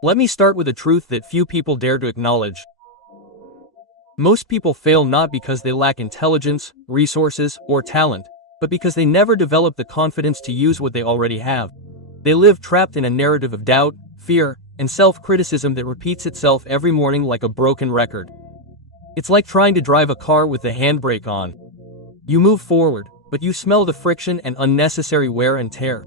Let me start with a truth that few people dare to acknowledge. Most people fail not because they lack intelligence, resources, or talent, but because they never develop the confidence to use what they already have. They live trapped in a narrative of doubt, fear, and self-criticism that repeats itself every morning like a broken record. It's like trying to drive a car with the handbrake on. You move forward, but you smell the friction and unnecessary wear and tear.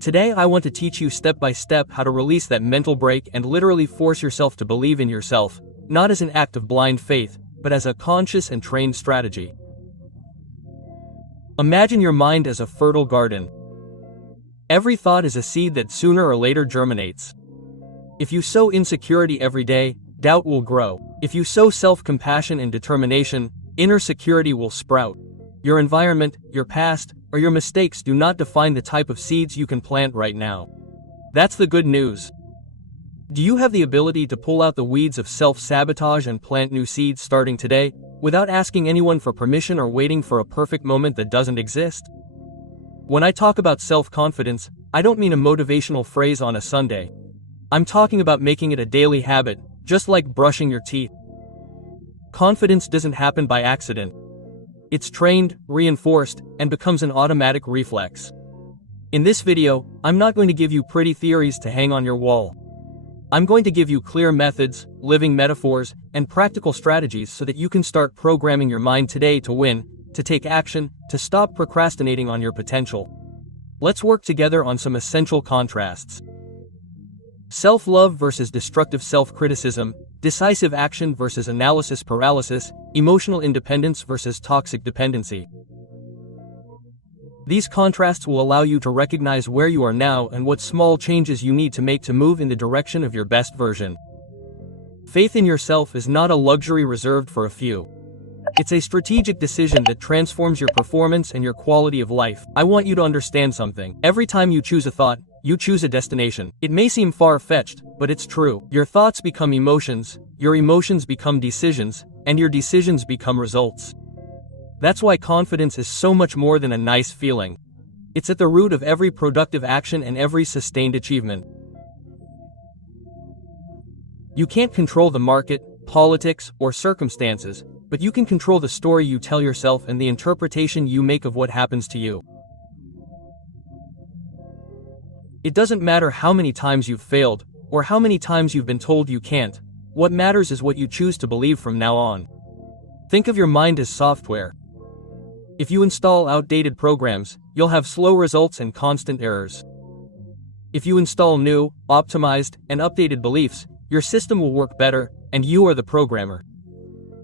Today I want to teach you step by step how to release that mental brake and literally force yourself to believe in yourself, not as an act of blind faith, but as a conscious and trained strategy. Imagine your mind as a fertile garden. Every thought is a seed that sooner or later germinates. If you sow insecurity every day, doubt will grow. If you sow self-compassion and determination, inner security will sprout. Your environment, your past, or your mistakes do not define the type of seeds you can plant right now. That's the good news. Do you have the ability to pull out the weeds of self-sabotage and plant new seeds starting today, without asking anyone for permission or waiting for a perfect moment that doesn't exist? When I talk about self-confidence, I don't mean a motivational phrase on a Sunday. I'm talking about making it a daily habit, just like brushing your teeth. Confidence doesn't happen by accident. It's trained, reinforced, and becomes an automatic reflex. In this video, I'm not going to give you pretty theories to hang on your wall. I'm going to give you clear methods, living metaphors, and practical strategies so that you can start programming your mind today to win, to take action, to stop procrastinating on your potential. Let's work together on some essential contrasts. Self-love versus destructive self-criticism, decisive action versus analysis paralysis, emotional independence versus toxic dependency. These contrasts will allow you to recognize where you are now and what small changes you need to make to move in the direction of your best version. Faith in yourself is not a luxury reserved for a few. It's a strategic decision that transforms your performance and your quality of life. I want you to understand something. Every time you choose a thought, you choose a destination. It may seem far-fetched, but it's true. Your thoughts become emotions, your emotions become decisions, and your decisions become results. That's why confidence is so much more than a nice feeling. It's at the root of every productive action and every sustained achievement. You can't control the market, politics, or circumstances, but you can control the story you tell yourself and the interpretation you make of what happens to you. It doesn't matter how many times you've failed, or how many times you've been told you can't. What matters is what you choose to believe from now on. Think of your mind as software. If you install outdated programs, you'll have slow results and constant errors. If you install new, optimized, and updated beliefs, your system will work better, and you are the programmer.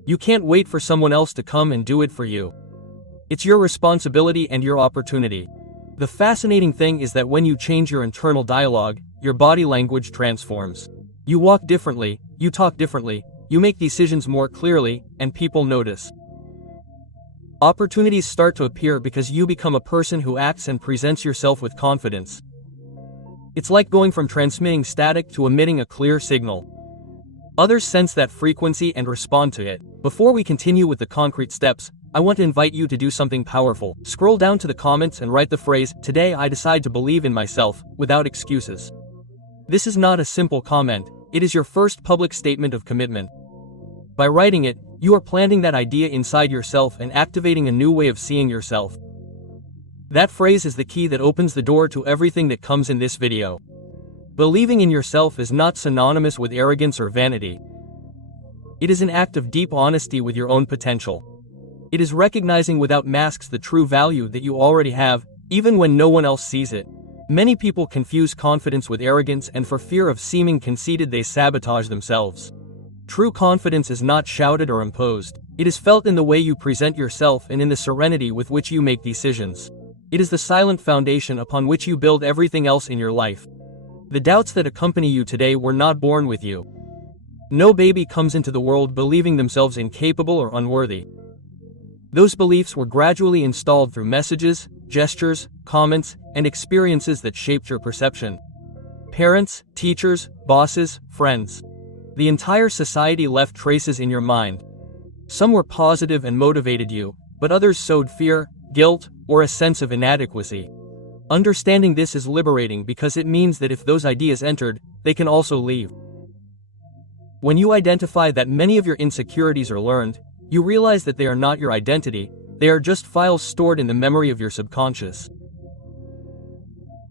You can't wait for someone else to come and do it for you. It's your responsibility and your opportunity. The fascinating thing is that when you change your internal dialogue, your body language transforms. You walk differently, you talk differently, you make decisions more clearly, and people notice. Opportunities start to appear because you become a person who acts and presents yourself with confidence. It's like going from transmitting static to emitting a clear signal. Others sense that frequency and respond to it. Before we continue with the concrete steps, I want to invite you to do something powerful. Scroll down to the comments and write the phrase, "Today I decide to believe in myself," without excuses. This is not a simple comment, it is your first public statement of commitment. By writing it, you are planting that idea inside yourself and activating a new way of seeing yourself. That phrase is the key that opens the door to everything that comes in this video. Believing in yourself is not synonymous with arrogance or vanity. It is an act of deep honesty with your own potential. It is recognizing without masks the true value that you already have, even when no one else sees it. Many people confuse confidence with arrogance, and for fear of seeming conceited they sabotage themselves. True confidence is not shouted or imposed. It is felt in the way you present yourself and in the serenity with which you make decisions. It is the silent foundation upon which you build everything else in your life. The doubts that accompany you today were not born with you. No baby comes into the world believing themselves incapable or unworthy. Those beliefs were gradually installed through messages, gestures, comments, and experiences that shaped your perception. Parents, teachers, bosses, friends. The entire society left traces in your mind. Some were positive and motivated you, but others sowed fear, guilt, or a sense of inadequacy. Understanding this is liberating because it means that if those ideas entered, they can also leave. When you identify that many of your insecurities are learned, you realize that they are not your identity, they are just files stored in the memory of your subconscious.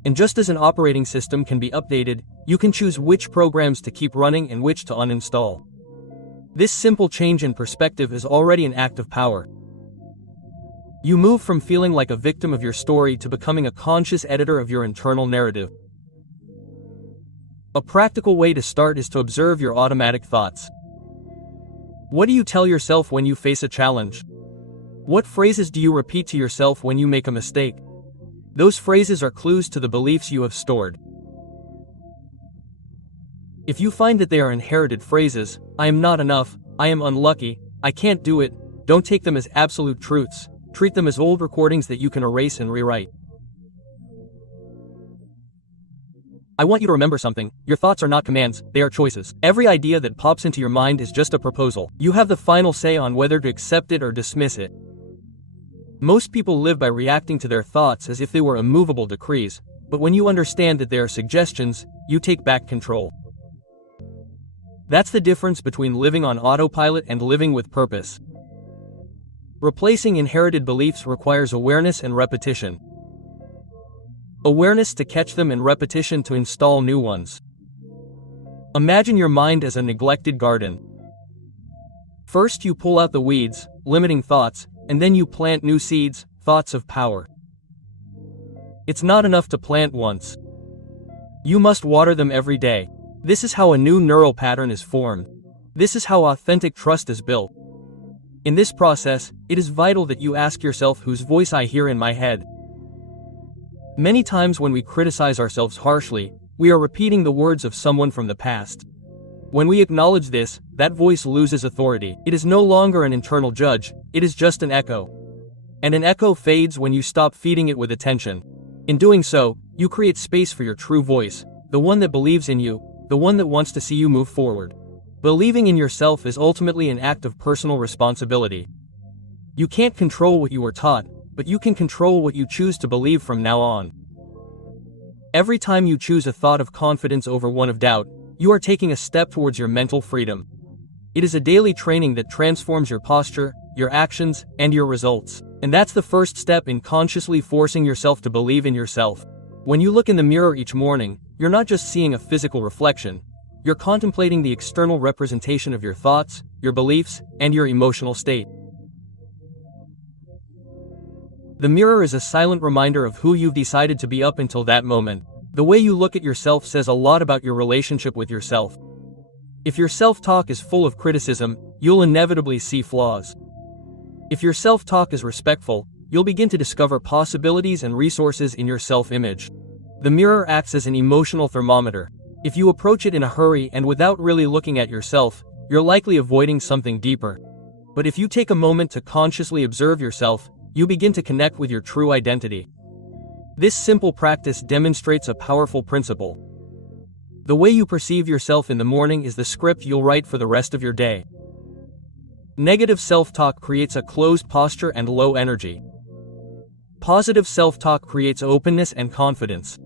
And just as an operating system can be updated, you can choose which programs to keep running and which to uninstall. This simple change in perspective is already an act of power. You move from feeling like a victim of your story to becoming a conscious editor of your internal narrative. A practical way to start is to observe your automatic thoughts. What do you tell yourself when you face a challenge? What phrases do you repeat to yourself when you make a mistake? Those phrases are clues to the beliefs you have stored. If you find that they are inherited phrases, I am not enough, I am unlucky, I can't do it, don't take them as absolute truths, treat them as old recordings that you can erase and rewrite. I want you to remember something, your thoughts are not commands, they are choices. Every idea that pops into your mind is just a proposal. You have the final say on whether to accept it or dismiss it. Most people live by reacting to their thoughts as if they were immovable decrees, but when you understand that they are suggestions, you take back control. That's the difference between living on autopilot and living with purpose. Replacing inherited beliefs requires awareness and repetition. Awareness to catch them and repetition to install new ones. Imagine your mind as a neglected garden. First you pull out the weeds, limiting thoughts, and then you plant new seeds, thoughts of power. It's not enough to plant once. You must water them every day. This is how a new neural pattern is formed. This is how authentic trust is built. In this process, it is vital that you ask yourself whose voice I hear in my head. Many times when we criticize ourselves harshly, we are repeating the words of someone from the past. When we acknowledge this, that voice loses authority. It is no longer an internal judge, it is just an echo. And an echo fades when you stop feeding it with attention. In doing so, you create space for your true voice, the one that believes in you, the one that wants to see you move forward. Believing in yourself is ultimately an act of personal responsibility. You can't control what you were taught, but you can control what you choose to believe from now on. Every time you choose a thought of confidence over one of doubt, you are taking a step towards your mental freedom. It is a daily training that transforms your posture, your actions, and your results. And that's the first step in consciously forcing yourself to believe in yourself. When you look in the mirror each morning, you're not just seeing a physical reflection, you're contemplating the external representation of your thoughts, your beliefs, and your emotional state. The mirror is a silent reminder of who you've decided to be up until that moment. The way you look at yourself says a lot about your relationship with yourself. If your self-talk is full of criticism, you'll inevitably see flaws. If your self-talk is respectful, you'll begin to discover possibilities and resources in your self-image. The mirror acts as an emotional thermometer. If you approach it in a hurry and without really looking at yourself, you're likely avoiding something deeper. But if you take a moment to consciously observe yourself, you begin to connect with your true identity. This simple practice demonstrates a powerful principle. The way you perceive yourself in the morning is the script you'll write for the rest of your day. Negative self-talk creates a closed posture and low energy. Positive self-talk creates openness and confidence.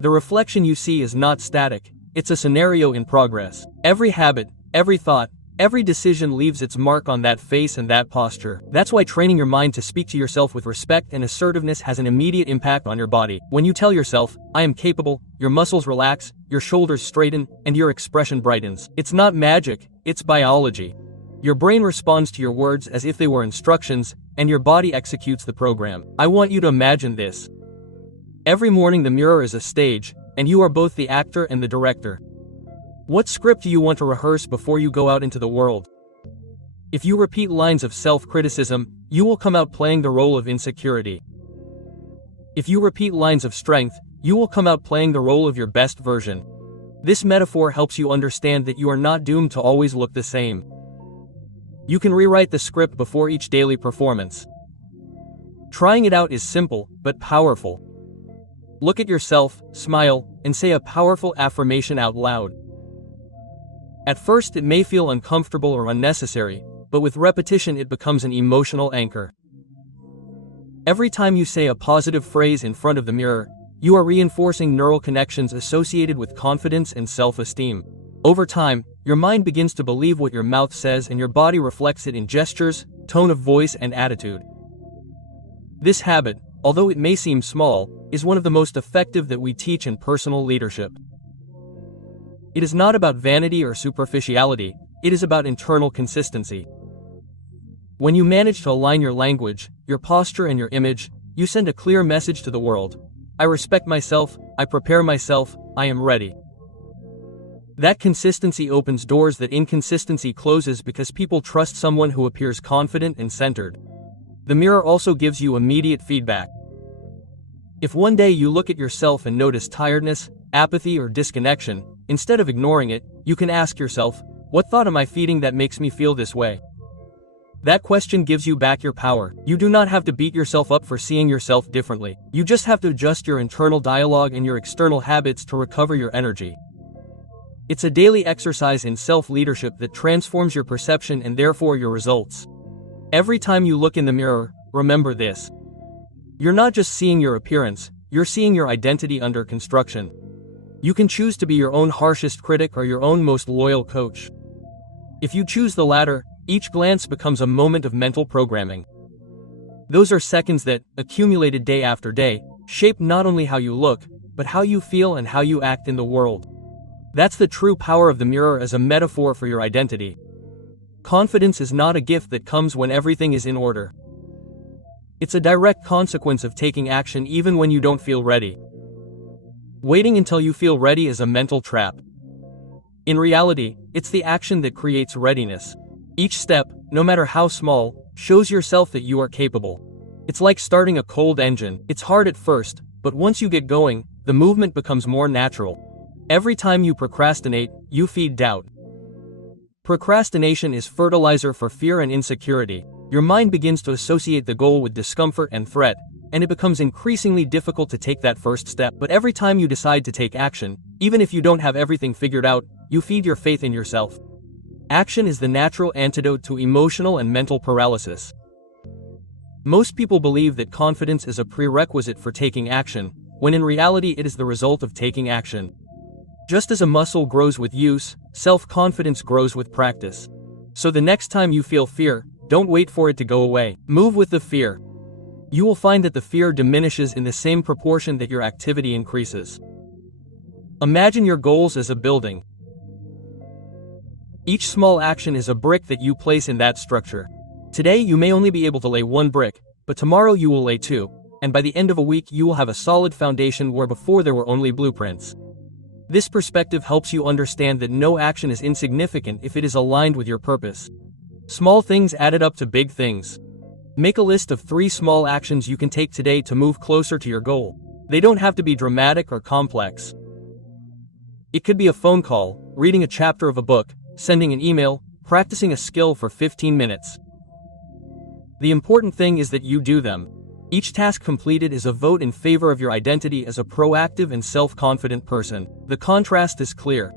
The reflection you see is not static, it's a scenario in progress. Every habit, every thought, every decision leaves its mark on that face and that posture. That's why training your mind to speak to yourself with respect and assertiveness has an immediate impact on your body. When you tell yourself, I am capable, your muscles relax, your shoulders straighten, and your expression brightens. It's not magic, it's biology. Your brain responds to your words as if they were instructions, and your body executes the program. I want you to imagine this. Every morning the mirror is a stage, and you are both the actor and the director. What script do you want to rehearse before you go out into the world? If you repeat lines of self-criticism, you will come out playing the role of insecurity. If you repeat lines of strength, you will come out playing the role of your best version. This metaphor helps you understand that you are not doomed to always look the same. You can rewrite the script before each daily performance. Trying it out is simple, but powerful. Look at yourself, smile, and say a powerful affirmation out loud. At first it may feel uncomfortable or unnecessary, but with repetition it becomes an emotional anchor. Every time you say a positive phrase in front of the mirror, you are reinforcing neural connections associated with confidence and self-esteem. Over time, your mind begins to believe what your mouth says and your body reflects it in gestures, tone of voice, and attitude. This habit, although it may seem small, is one of the most effective that we teach in personal leadership. It is not about vanity or superficiality, it is about internal consistency. When you manage to align your language, your posture, and your image, you send a clear message to the world. I respect myself, I prepare myself, I am ready. That consistency opens doors that inconsistency closes because people trust someone who appears confident and centered. The mirror also gives you immediate feedback. If one day you look at yourself and notice tiredness, apathy, or disconnection, instead of ignoring it, you can ask yourself, what thought am I feeding that makes me feel this way? That question gives you back your power. You do not have to beat yourself up for seeing yourself differently. You just have to adjust your internal dialogue and your external habits to recover your energy. It's a daily exercise in self-leadership that transforms your perception and therefore your results. Every time you look in the mirror, remember this. You're not just seeing your appearance, you're seeing your identity under construction. You can choose to be your own harshest critic or your own most loyal coach. If you choose the latter, each glance becomes a moment of mental programming. Those are seconds that, accumulated day after day, shape not only how you look, but how you feel and how you act in the world. That's the true power of the mirror as a metaphor for your identity. Confidence is not a gift that comes when everything is in order. It's a direct consequence of taking action even when you don't feel ready. Waiting until you feel ready is a mental trap. In reality, it's the action that creates readiness. Each step, no matter how small, shows yourself that you are capable. It's like starting a cold engine. It's hard at first, but once you get going, the movement becomes more natural. Every time you procrastinate, you feed doubt. Procrastination is fertilizer for fear and insecurity. Your mind begins to associate the goal with discomfort and threat, and it becomes increasingly difficult to take that first step. But every time you decide to take action, even if you don't have everything figured out, you feed your faith in yourself. Action is the natural antidote to emotional and mental paralysis. Most people believe that confidence is a prerequisite for taking action, when in reality it is the result of taking action. Just as a muscle grows with use, self-confidence grows with practice. So the next time you feel fear, don't wait for it to go away. Move with the fear. You will find that the fear diminishes in the same proportion that your activity increases. Imagine your goals as a building. Each small action is a brick that you place in that structure. Today you may only be able to lay one brick, but tomorrow you will lay two, and by the end of a week you will have a solid foundation where before there were only blueprints. This perspective helps you understand that no action is insignificant if it is aligned with your purpose. Small things added up to big things. Make a list of 3 small actions you can take today to move closer to your goal. They don't have to be dramatic or complex. It could be a phone call, reading a chapter of a book, sending an email, practicing a skill for 15 minutes. The important thing is that you do them. Each task completed is a vote in favor of your identity as a proactive and self-confident person. The contrast is clear.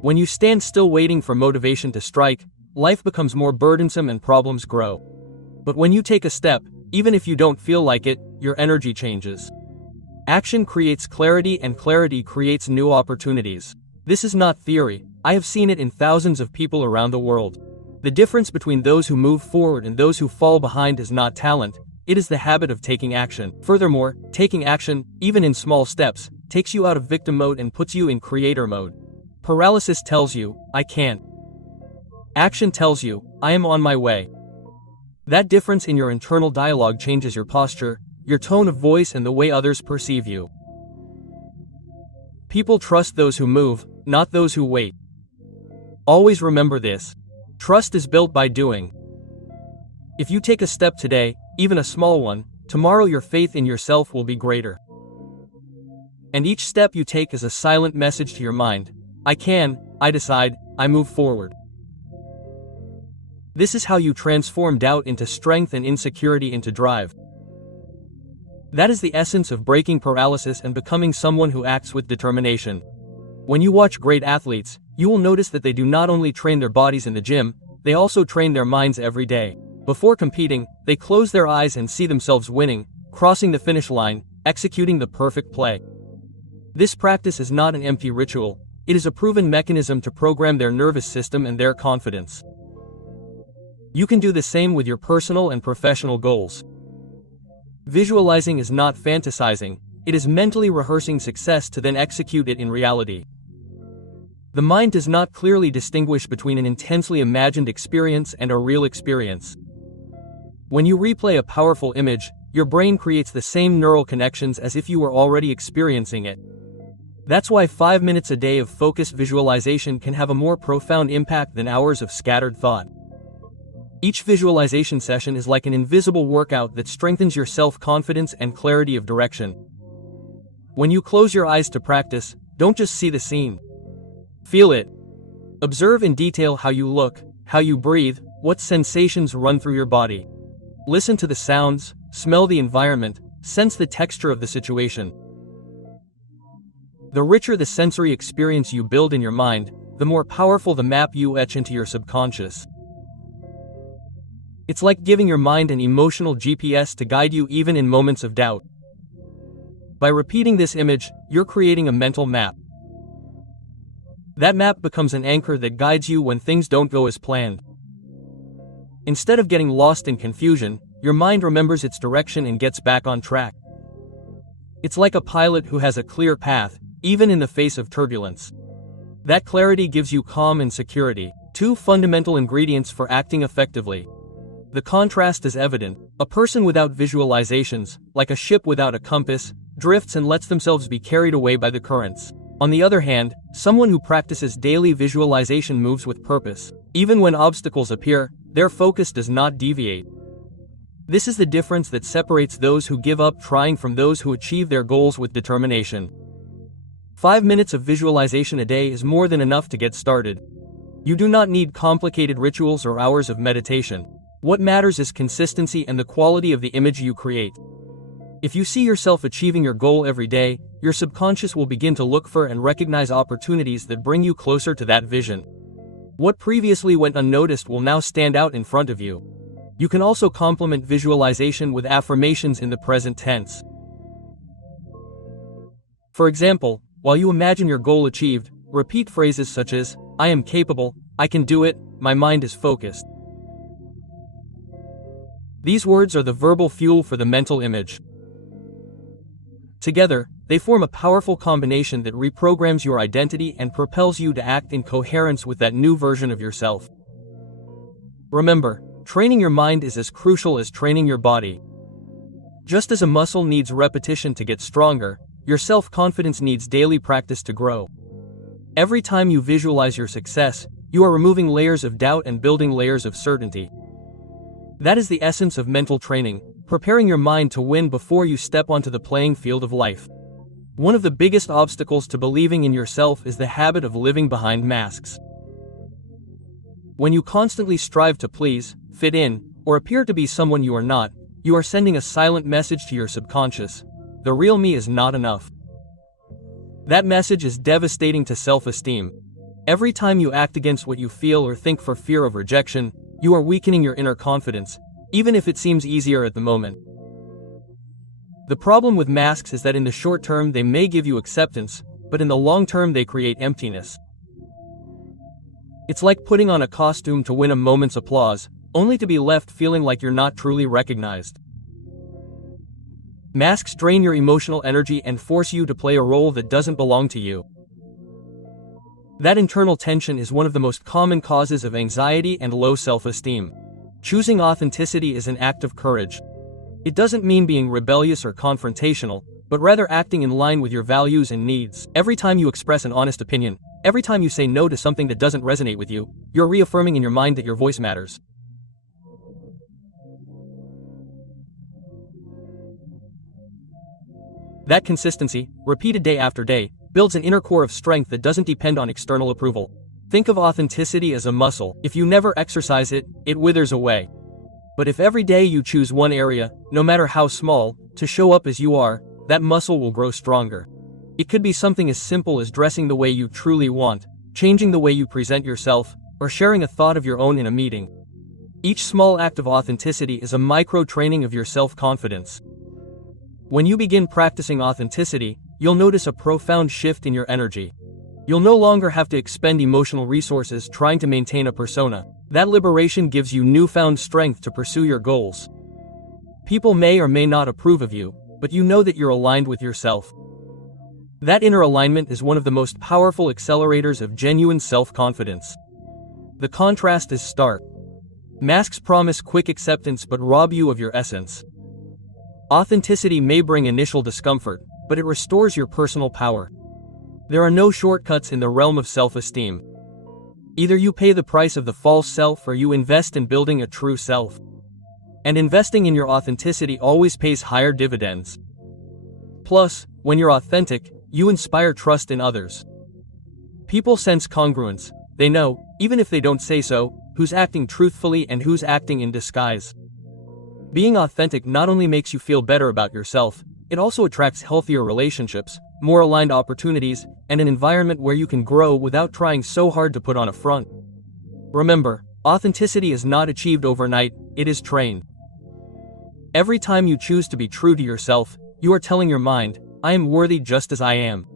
When you stand still waiting for motivation to strike, life becomes more burdensome and problems grow. But when you take a step, even if you don't feel like it, your energy changes. Action creates clarity and clarity creates new opportunities. This is not theory. I have seen it in thousands of people around the world. The difference between those who move forward and those who fall behind is not talent, it is the habit of taking action. Furthermore, taking action, even in small steps, takes you out of victim mode and puts you in creator mode. Paralysis tells you, I can't. Action tells you, I am on my way. That difference in your internal dialogue changes your posture, your tone of voice, and the way others perceive you. People trust those who move, not those who wait. Always remember this. Trust is built by doing. If you take a step today, even a small one, tomorrow your faith in yourself will be greater. And each step you take is a silent message to your mind. I can, I decide, I move forward. This is how you transform doubt into strength and insecurity into drive. That is the essence of breaking paralysis and becoming someone who acts with determination. When you watch great athletes, you will notice that they do not only train their bodies in the gym, they also train their minds every day. Before competing, they close their eyes and see themselves winning, crossing the finish line, executing the perfect play. This practice is not an empty ritual, it is a proven mechanism to program their nervous system and their confidence. You can do the same with your personal and professional goals. Visualizing is not fantasizing, it is mentally rehearsing success to then execute it in reality. The mind does not clearly distinguish between an intensely imagined experience and a real experience. When you replay a powerful image, your brain creates the same neural connections as if you were already experiencing it. That's why 5 minutes a day of focused visualization can have a more profound impact than hours of scattered thought. Each visualization session is like an invisible workout that strengthens your self-confidence and clarity of direction. When you close your eyes to practice, don't just see the scene. Feel it. Observe in detail how you look, how you breathe, what sensations run through your body. Listen to the sounds, smell the environment, sense the texture of the situation. The richer the sensory experience you build in your mind, the more powerful the map you etch into your subconscious. It's like giving your mind an emotional GPS to guide you even in moments of doubt. By repeating this image, you're creating a mental map. That map becomes an anchor that guides you when things don't go as planned. Instead of getting lost in confusion, your mind remembers its direction and gets back on track. It's like a pilot who has a clear path, even in the face of turbulence. That clarity gives you calm and security, two fundamental ingredients for acting effectively. The contrast is evident. A person without visualizations, like a ship without a compass, drifts and lets themselves be carried away by the currents. On the other hand, someone who practices daily visualization moves with purpose. Even when obstacles appear, their focus does not deviate. This is the difference that separates those who give up trying from those who achieve their goals with determination. 5 minutes of visualization a day is more than enough to get started. You do not need complicated rituals or hours of meditation. What matters is consistency and the quality of the image you create. If you see yourself achieving your goal every day, your subconscious will begin to look for and recognize opportunities that bring you closer to that vision. What previously went unnoticed will now stand out in front of you. You can also complement visualization with affirmations in the present tense. For example, while you imagine your goal achieved, repeat phrases such as, "I am capable," "I can do it," "My mind is focused." These words are the verbal fuel for the mental image. Together, they form a powerful combination that reprograms your identity and propels you to act in coherence with that new version of yourself. Remember, training your mind is as crucial as training your body. Just as a muscle needs repetition to get stronger, your self-confidence needs daily practice to grow. Every time you visualize your success, you are removing layers of doubt and building layers of certainty. That is the essence of mental training, preparing your mind to win before you step onto the playing field of life. One of the biggest obstacles to believing in yourself is the habit of living behind masks. When you constantly strive to please, fit in, or appear to be someone you are not, you are sending a silent message to your subconscious. The real me is not enough. That message is devastating to self-esteem. Every time you act against what you feel or think for fear of rejection, you are weakening your inner confidence, even if it seems easier at the moment. The problem with masks is that in the short term they may give you acceptance, but in the long term they create emptiness. It's like putting on a costume to win a moment's applause, only to be left feeling like you're not truly recognized. Masks drain your emotional energy and force you to play a role that doesn't belong to you. That internal tension is one of the most common causes of anxiety and low self-esteem. Choosing authenticity is an act of courage. It doesn't mean being rebellious or confrontational, but rather acting in line with your values and needs. Every time you express an honest opinion, every time you say no to something that doesn't resonate with you, you're reaffirming in your mind that your voice matters. That consistency, repeated day after day, builds an inner core of strength that doesn't depend on external approval. Think of authenticity as a muscle. If you never exercise it, it withers away. But if every day you choose one area, no matter how small, to show up as you are, that muscle will grow stronger. It could be something as simple as dressing the way you truly want, changing the way you present yourself, or sharing a thought of your own in a meeting. Each small act of authenticity is a micro-training of your self-confidence. When you begin practicing authenticity, you'll notice a profound shift in your energy. You'll no longer have to expend emotional resources trying to maintain a persona. That liberation gives you newfound strength to pursue your goals. People may or may not approve of you, but you know that you're aligned with yourself. That inner alignment is one of the most powerful accelerators of genuine self-confidence. The contrast is stark. Masks promise quick acceptance but rob you of your essence. Authenticity may bring initial discomfort, but it restores your personal power. There are no shortcuts in the realm of self-esteem. Either you pay the price of the false self or you invest in building a true self. And investing in your authenticity always pays higher dividends. Plus, when you're authentic, you inspire trust in others. People sense congruence. They know, even if they don't say so, who's acting truthfully and who's acting in disguise. Being authentic not only makes you feel better about yourself, it also attracts healthier relationships, more aligned opportunities, and an environment where you can grow without trying so hard to put on a front. Remember, authenticity is not achieved overnight, it is trained. Every time you choose to be true to yourself, you are telling your mind, I am worthy just as I am.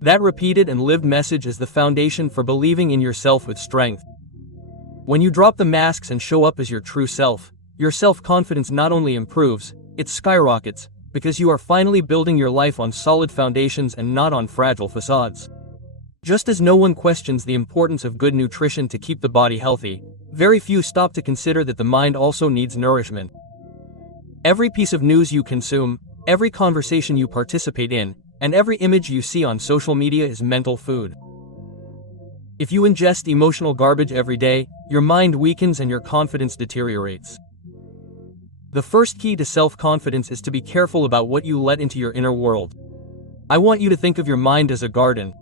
That repeated and lived message is the foundation for believing in yourself with strength. When you drop the masks and show up as your true self, your self-confidence not only improves, it skyrockets, because you are finally building your life on solid foundations and not on fragile facades. Just as no one questions the importance of good nutrition to keep the body healthy, very few stop to consider that the mind also needs nourishment. Every piece of news you consume, every conversation you participate in, and every image you see on social media is mental food. If you ingest emotional garbage every day, your mind weakens and your confidence deteriorates. The first key to self-confidence is to be careful about what you let into your inner world. I want you to think of your mind as a garden.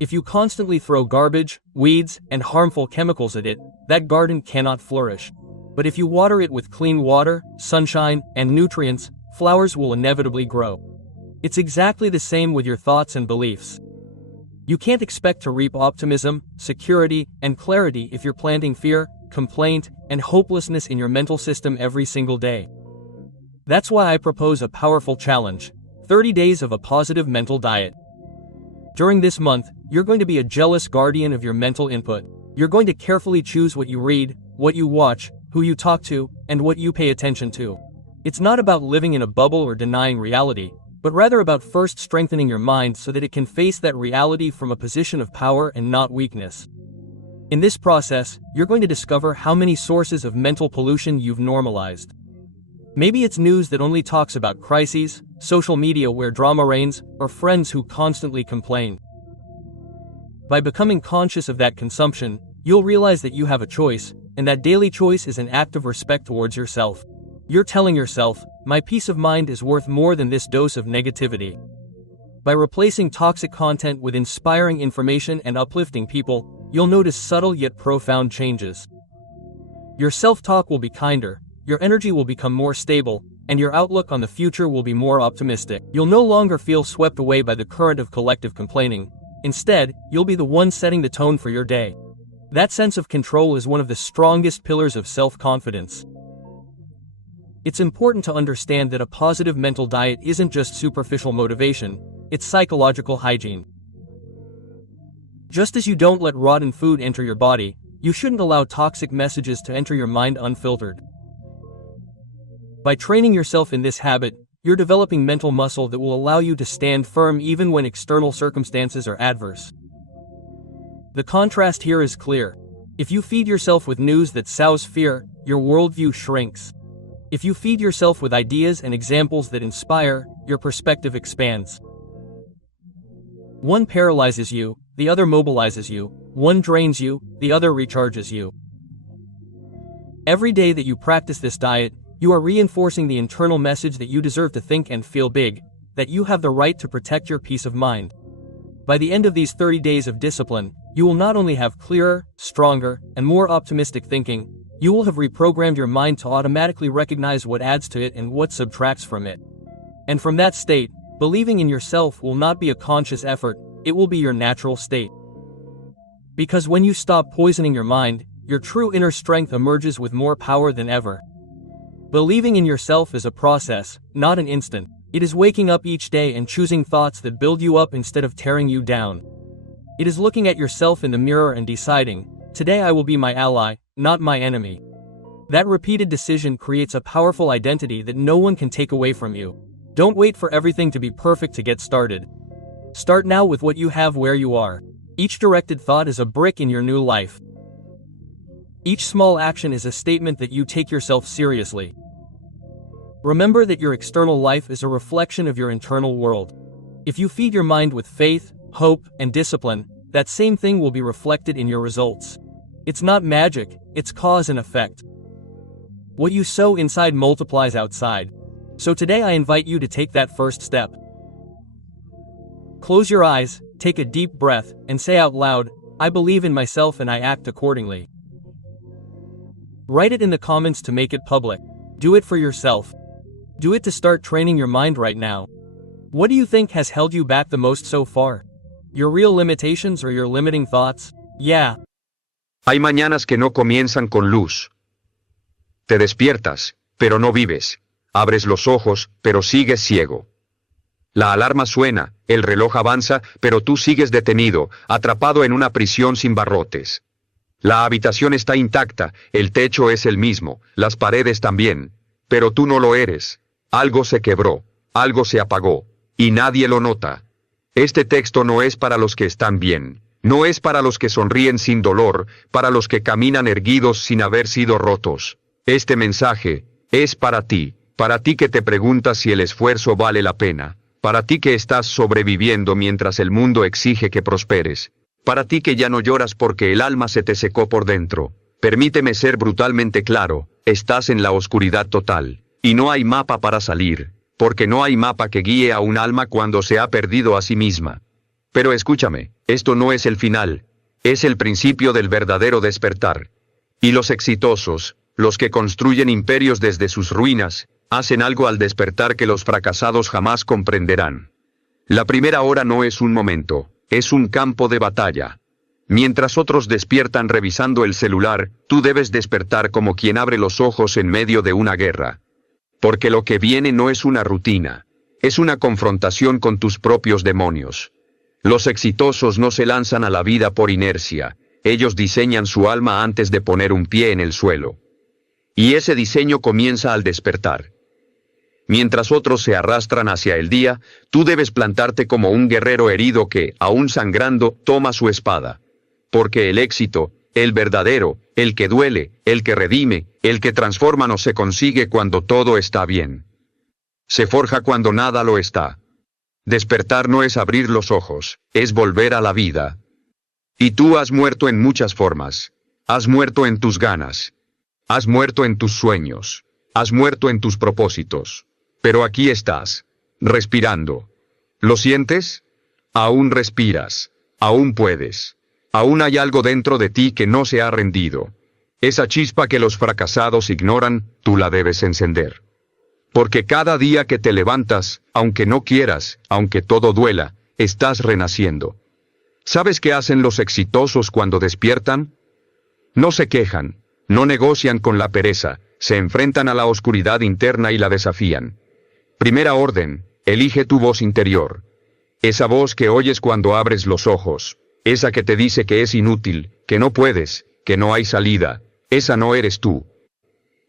If you constantly throw garbage, weeds, and harmful chemicals at it, that garden cannot flourish. But if you water it with clean water, sunshine, and nutrients, flowers will inevitably grow. It's exactly the same with your thoughts and beliefs. You can't expect to reap optimism, security, and clarity if you're planting fear, complaint, and hopelessness in your mental system every single day. That's why I propose a powerful challenge: 30 days of a positive mental diet. During this month, you're going to be a jealous guardian of your mental input. You're going to carefully choose what you read, what you watch, who you talk to, and what you pay attention to. It's not about living in a bubble or denying reality, but rather about first strengthening your mind so that it can face that reality from a position of power and not weakness. In this process, you're going to discover how many sources of mental pollution you've normalized. Maybe it's news that only talks about crises, social media where drama reigns, or friends who constantly complain. By becoming conscious of that consumption, you'll realize that you have a choice, and that daily choice is an act of respect towards yourself. You're telling yourself, my peace of mind is worth more than this dose of negativity. By replacing toxic content with inspiring information and uplifting people, you'll notice subtle yet profound changes. Your self-talk will be kinder, your energy will become more stable, and your outlook on the future will be more optimistic. You'll no longer feel swept away by the current of collective complaining. Instead, you'll be the one setting the tone for your day. That sense of control is one of the strongest pillars of self-confidence. It's important to understand that a positive mental diet isn't just superficial motivation, it's psychological hygiene. Just as you don't let rotten food enter your body, you shouldn't allow toxic messages to enter your mind unfiltered. By training yourself in this habit, you're developing mental muscle that will allow you to stand firm even when external circumstances are adverse. The contrast here is clear. If you feed yourself with news that sows fear, your worldview shrinks. If you feed yourself with ideas and examples that inspire, your perspective expands. One paralyzes you, the other mobilizes you. One drains you, the other recharges you. Every day that you practice this diet, you are reinforcing the internal message that you deserve to think and feel big, that you have the right to protect your peace of mind. By the end of these 30 days of discipline, you will not only have clearer, stronger, and more optimistic thinking, you will have reprogrammed your mind to automatically recognize what adds to it and what subtracts from it. And from that state, believing in yourself will not be a conscious effort, it will be your natural state. Because when you stop poisoning your mind, your true inner strength emerges with more power than ever. Believing in yourself is a process, not an instant. It is waking up each day and choosing thoughts that build you up instead of tearing you down. It is looking at yourself in the mirror and deciding, today I will be my ally, not my enemy. That repeated decision creates a powerful identity that no one can take away from you. Don't wait for everything to be perfect to get started. Start now with what you have where you are. Each directed thought is a brick in your new life. Each small action is a statement that you take yourself seriously. Remember that your external life is a reflection of your internal world. If you feed your mind with faith, hope, and discipline, that same thing will be reflected in your results. It's not magic, it's cause and effect. What you sow inside multiplies outside. So today I invite you to take that first step. Close your eyes, take a deep breath, and say out loud, I believe in myself and I act accordingly. Write it in the comments to make it public. Do it for yourself. Do it to start training your mind right now. What do you think has held you back the most so far? Your real limitations or your limiting thoughts? Yeah. Hay mañanas que no comienzan con luz. Te despiertas, pero no vives. Abres los ojos, pero sigues ciego. La alarma suena, el reloj avanza, pero tú sigues detenido, atrapado en una prisión sin barrotes. La habitación está intacta, el techo es el mismo, las paredes también. Pero tú no lo eres. Algo se quebró, algo se apagó, y nadie lo nota. Este texto no es para los que están bien, no es para los que sonríen sin dolor, para los que caminan erguidos sin haber sido rotos. Este mensaje es para ti que te preguntas si el esfuerzo vale la pena, para ti que estás sobreviviendo mientras el mundo exige que prosperes, para ti que ya no lloras porque el alma se te secó por dentro. Permíteme ser brutalmente claro, estás en la oscuridad total. Y no hay mapa para salir, porque no hay mapa que guíe a un alma cuando se ha perdido a sí misma. Pero escúchame, esto no es el final, es el principio del verdadero despertar. Y los exitosos, los que construyen imperios desde sus ruinas, hacen algo al despertar que los fracasados jamás comprenderán. La primera hora no es un momento, es un campo de batalla. Mientras otros despiertan revisando el celular, tú debes despertar como quien abre los ojos en medio de una guerra. Porque lo que viene no es una rutina, es una confrontación con tus propios demonios. Los exitosos no se lanzan a la vida por inercia, ellos diseñan su alma antes de poner un pie en el suelo. Y ese diseño comienza al despertar. Mientras otros se arrastran hacia el día, tú debes plantarte como un guerrero herido que, aún sangrando, toma su espada. Porque el éxito, el verdadero, el que duele, el que redime, el que transforma no se consigue cuando todo está bien. Se forja cuando nada lo está. Despertar no es abrir los ojos, es volver a la vida. Y tú has muerto en muchas formas. Has muerto en tus ganas. Has muerto en tus sueños. Has muerto en tus propósitos. Pero aquí estás, respirando. ¿Lo sientes? Aún respiras. Aún puedes. Aún hay algo dentro de ti que no se ha rendido. Esa chispa que los fracasados ignoran, tú la debes encender. Porque cada día que te levantas, aunque no quieras, aunque todo duela, estás renaciendo. ¿Sabes qué hacen los exitosos cuando despiertan? No se quejan, no negocian con la pereza, se enfrentan a la oscuridad interna y la desafían. Primera orden, elige tu voz interior. Esa voz que oyes cuando abres los ojos. Esa que te dice que es inútil, que no puedes, que no hay salida, esa no eres tú.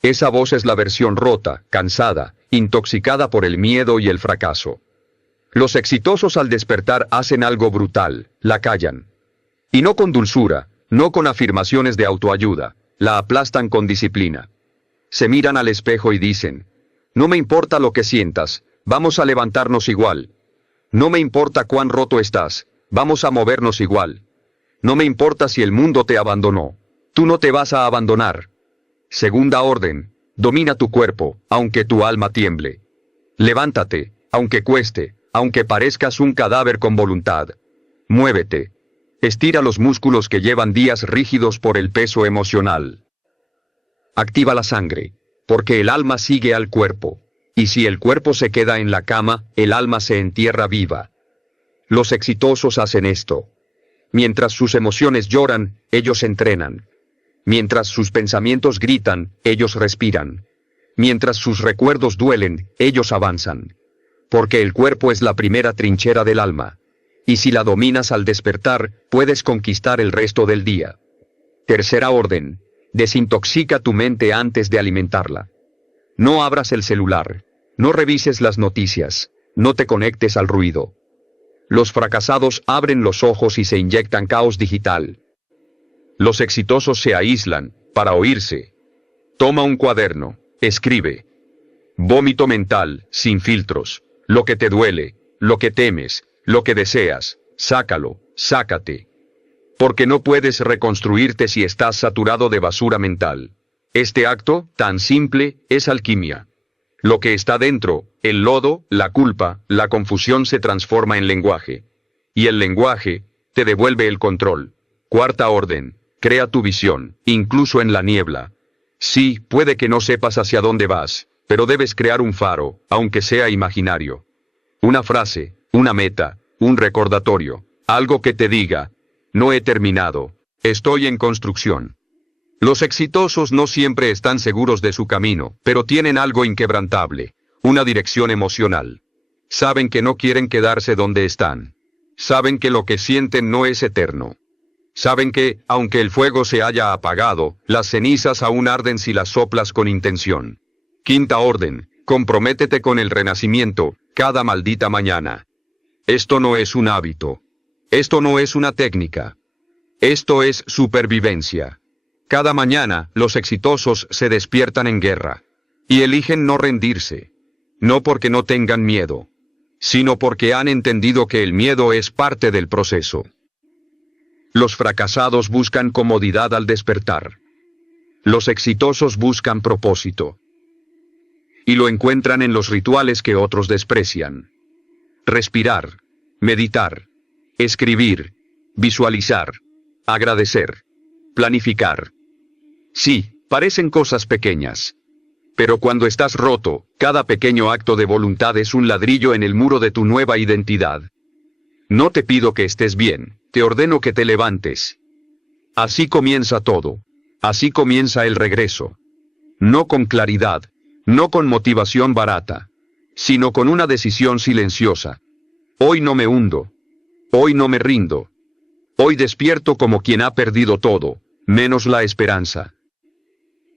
Esa voz es la versión rota, cansada, intoxicada por el miedo y el fracaso. Los exitosos al despertar hacen algo brutal, la callan. Y no con dulzura, no con afirmaciones de autoayuda, la aplastan con disciplina. Se miran al espejo y dicen, no me importa lo que sientas, vamos a levantarnos igual. No me importa cuán roto estás. Vamos a movernos igual. No me importa si el mundo te abandonó. Tú no te vas a abandonar. Segunda orden, domina tu cuerpo, aunque tu alma tiemble. Levántate, aunque cueste, aunque parezcas un cadáver con voluntad. Muévete. Estira los músculos que llevan días rígidos por el peso emocional. Activa la sangre, porque el alma sigue al cuerpo. Y si el cuerpo se queda en la cama, el alma se entierra viva. Los exitosos hacen esto. Mientras sus emociones lloran, ellos entrenan. Mientras sus pensamientos gritan, ellos respiran. Mientras sus recuerdos duelen, ellos avanzan. porque el cuerpo es la primera trinchera del alma. Y si la dominas al despertar, puedes conquistar el resto del día. Tercera orden. Desintoxica tu mente antes de alimentarla. No abras el celular. No revises las noticias. No te conectes al ruido. Los fracasados abren los ojos y se inyectan caos digital. Los exitosos se aíslan, para oírse. Toma un cuaderno, escribe. Vómito mental, sin filtros. Lo que te duele, lo que temes, lo que deseas, sácalo, sácate. Porque no puedes reconstruirte si estás saturado de basura mental. Este acto, tan simple, es alquimia. Lo que está dentro, el lodo, la culpa, la confusión se transforma en lenguaje. Y el lenguaje, te devuelve el control. Cuarta orden, crea tu visión, incluso en la niebla. Sí, puede que no sepas hacia dónde vas, pero debes crear un faro, aunque sea imaginario. Una frase, una meta, un recordatorio, algo que te diga, no he terminado, estoy en construcción. Los exitosos no siempre están seguros de su camino, pero tienen algo inquebrantable, una dirección emocional. Saben que no quieren quedarse donde están. Saben que lo que sienten no es eterno. Saben que, aunque el fuego se haya apagado, las cenizas aún arden si las soplas con intención. Quinta orden, comprométete con el renacimiento, cada maldita mañana. Esto no es un hábito. Esto no es una técnica. Esto es supervivencia. Cada mañana, los exitosos se despiertan en guerra. Y eligen no rendirse. No porque no tengan miedo, sino porque han entendido que el miedo es parte del proceso. Los fracasados buscan comodidad al despertar. Los exitosos buscan propósito. Y lo encuentran en los rituales que otros desprecian. Respirar, meditar, escribir, visualizar, agradecer, planificar. Sí, parecen cosas pequeñas. Pero cuando estás roto, cada pequeño acto de voluntad es un ladrillo en el muro de tu nueva identidad. No te pido que estés bien, te ordeno que te levantes. Así comienza todo. Así comienza el regreso. No con claridad, no con motivación barata, sino con una decisión silenciosa. Hoy no me hundo. Hoy no me rindo. Hoy despierto como quien ha perdido todo, menos la esperanza.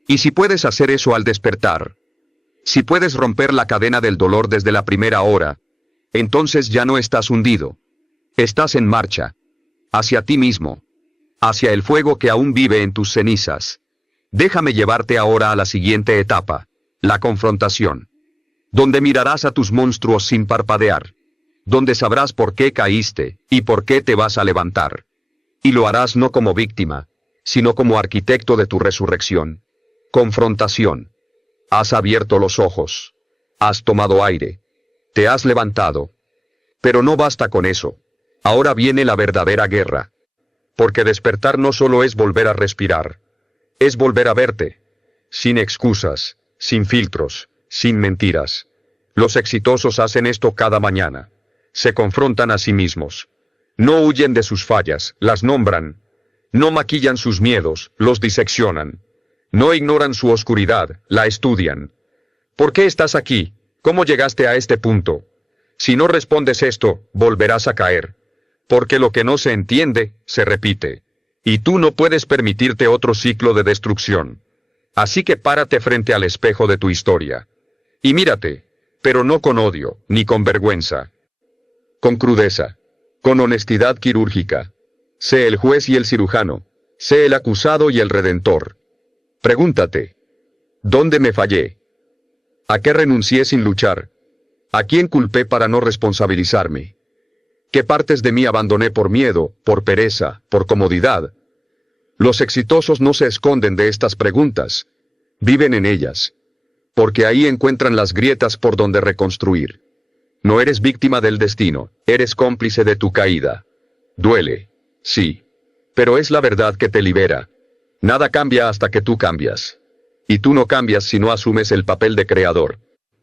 Y si puedes hacer eso al despertar, si puedes romper la cadena del dolor desde la primera hora, entonces ya no estás hundido. Estás en marcha. Hacia ti mismo. Hacia el fuego que aún vive en tus cenizas. Déjame llevarte ahora a la siguiente etapa, la confrontación. Donde mirarás a tus monstruos sin parpadear. Donde sabrás por qué caíste, y por qué te vas a levantar. Y lo harás no como víctima, sino como arquitecto de tu resurrección. Confrontación. Has abierto los ojos. Has tomado aire. Te has levantado. Pero no basta con eso. Ahora viene la verdadera guerra. Porque despertar no solo es volver a respirar. Es volver a verte. Sin excusas, sin filtros, sin mentiras. Los exitosos hacen esto cada mañana. Se confrontan a sí mismos. No huyen de sus fallas, las nombran. No maquillan sus miedos, los diseccionan. No ignoran su oscuridad, la estudian. ¿Por qué estás aquí? ¿Cómo llegaste a este punto? Si no respondes esto, volverás a caer. Porque lo que no se entiende, se repite. Y tú no puedes permitirte otro ciclo de destrucción. Así que párate frente al espejo de tu historia. Y mírate, pero no con odio, ni con vergüenza. Con crudeza. Con honestidad quirúrgica. Sé el juez y el cirujano. Sé el acusado y el redentor. Pregúntate. ¿Dónde me fallé? ¿A qué renuncié sin luchar? ¿A quién culpé para no responsabilizarme? ¿Qué partes de mí abandoné por miedo, por pereza, por comodidad? Los exitosos no se esconden de estas preguntas. Viven en ellas. Porque ahí encuentran las grietas por donde reconstruir. No eres víctima del destino, eres cómplice de tu caída. Duele, sí. Pero es la verdad que te libera. Nada cambia hasta que tú cambias. Y tú no cambias si no asumes el papel de creador.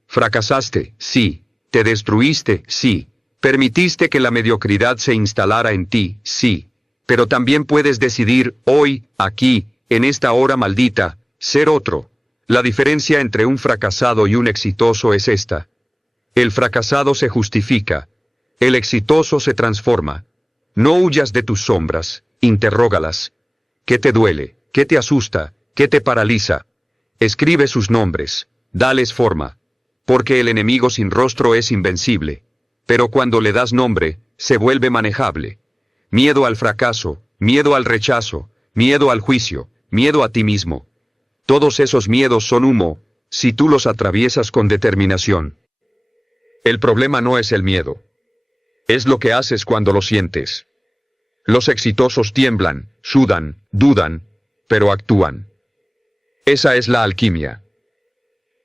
Fracasaste, sí. Te destruiste, sí. Permitiste que la mediocridad se instalara en ti, sí. Pero también puedes decidir, hoy, aquí, en esta hora maldita, ser otro. La diferencia entre un fracasado y un exitoso es esta. El fracasado se justifica. El exitoso se transforma. No huyas de tus sombras, interrógalas. ¿Qué te duele? ¿Qué te asusta? ¿Qué te paraliza? Escribe sus nombres, dales forma. Porque el enemigo sin rostro es invencible. Pero cuando le das nombre, se vuelve manejable. Miedo al fracaso, miedo al rechazo, miedo al juicio, miedo a ti mismo. Todos esos miedos son humo, si tú los atraviesas con determinación. El problema no es el miedo. Es lo que haces cuando lo sientes. Los exitosos tiemblan, sudan, dudan, pero actúan. Esa es la alquimia.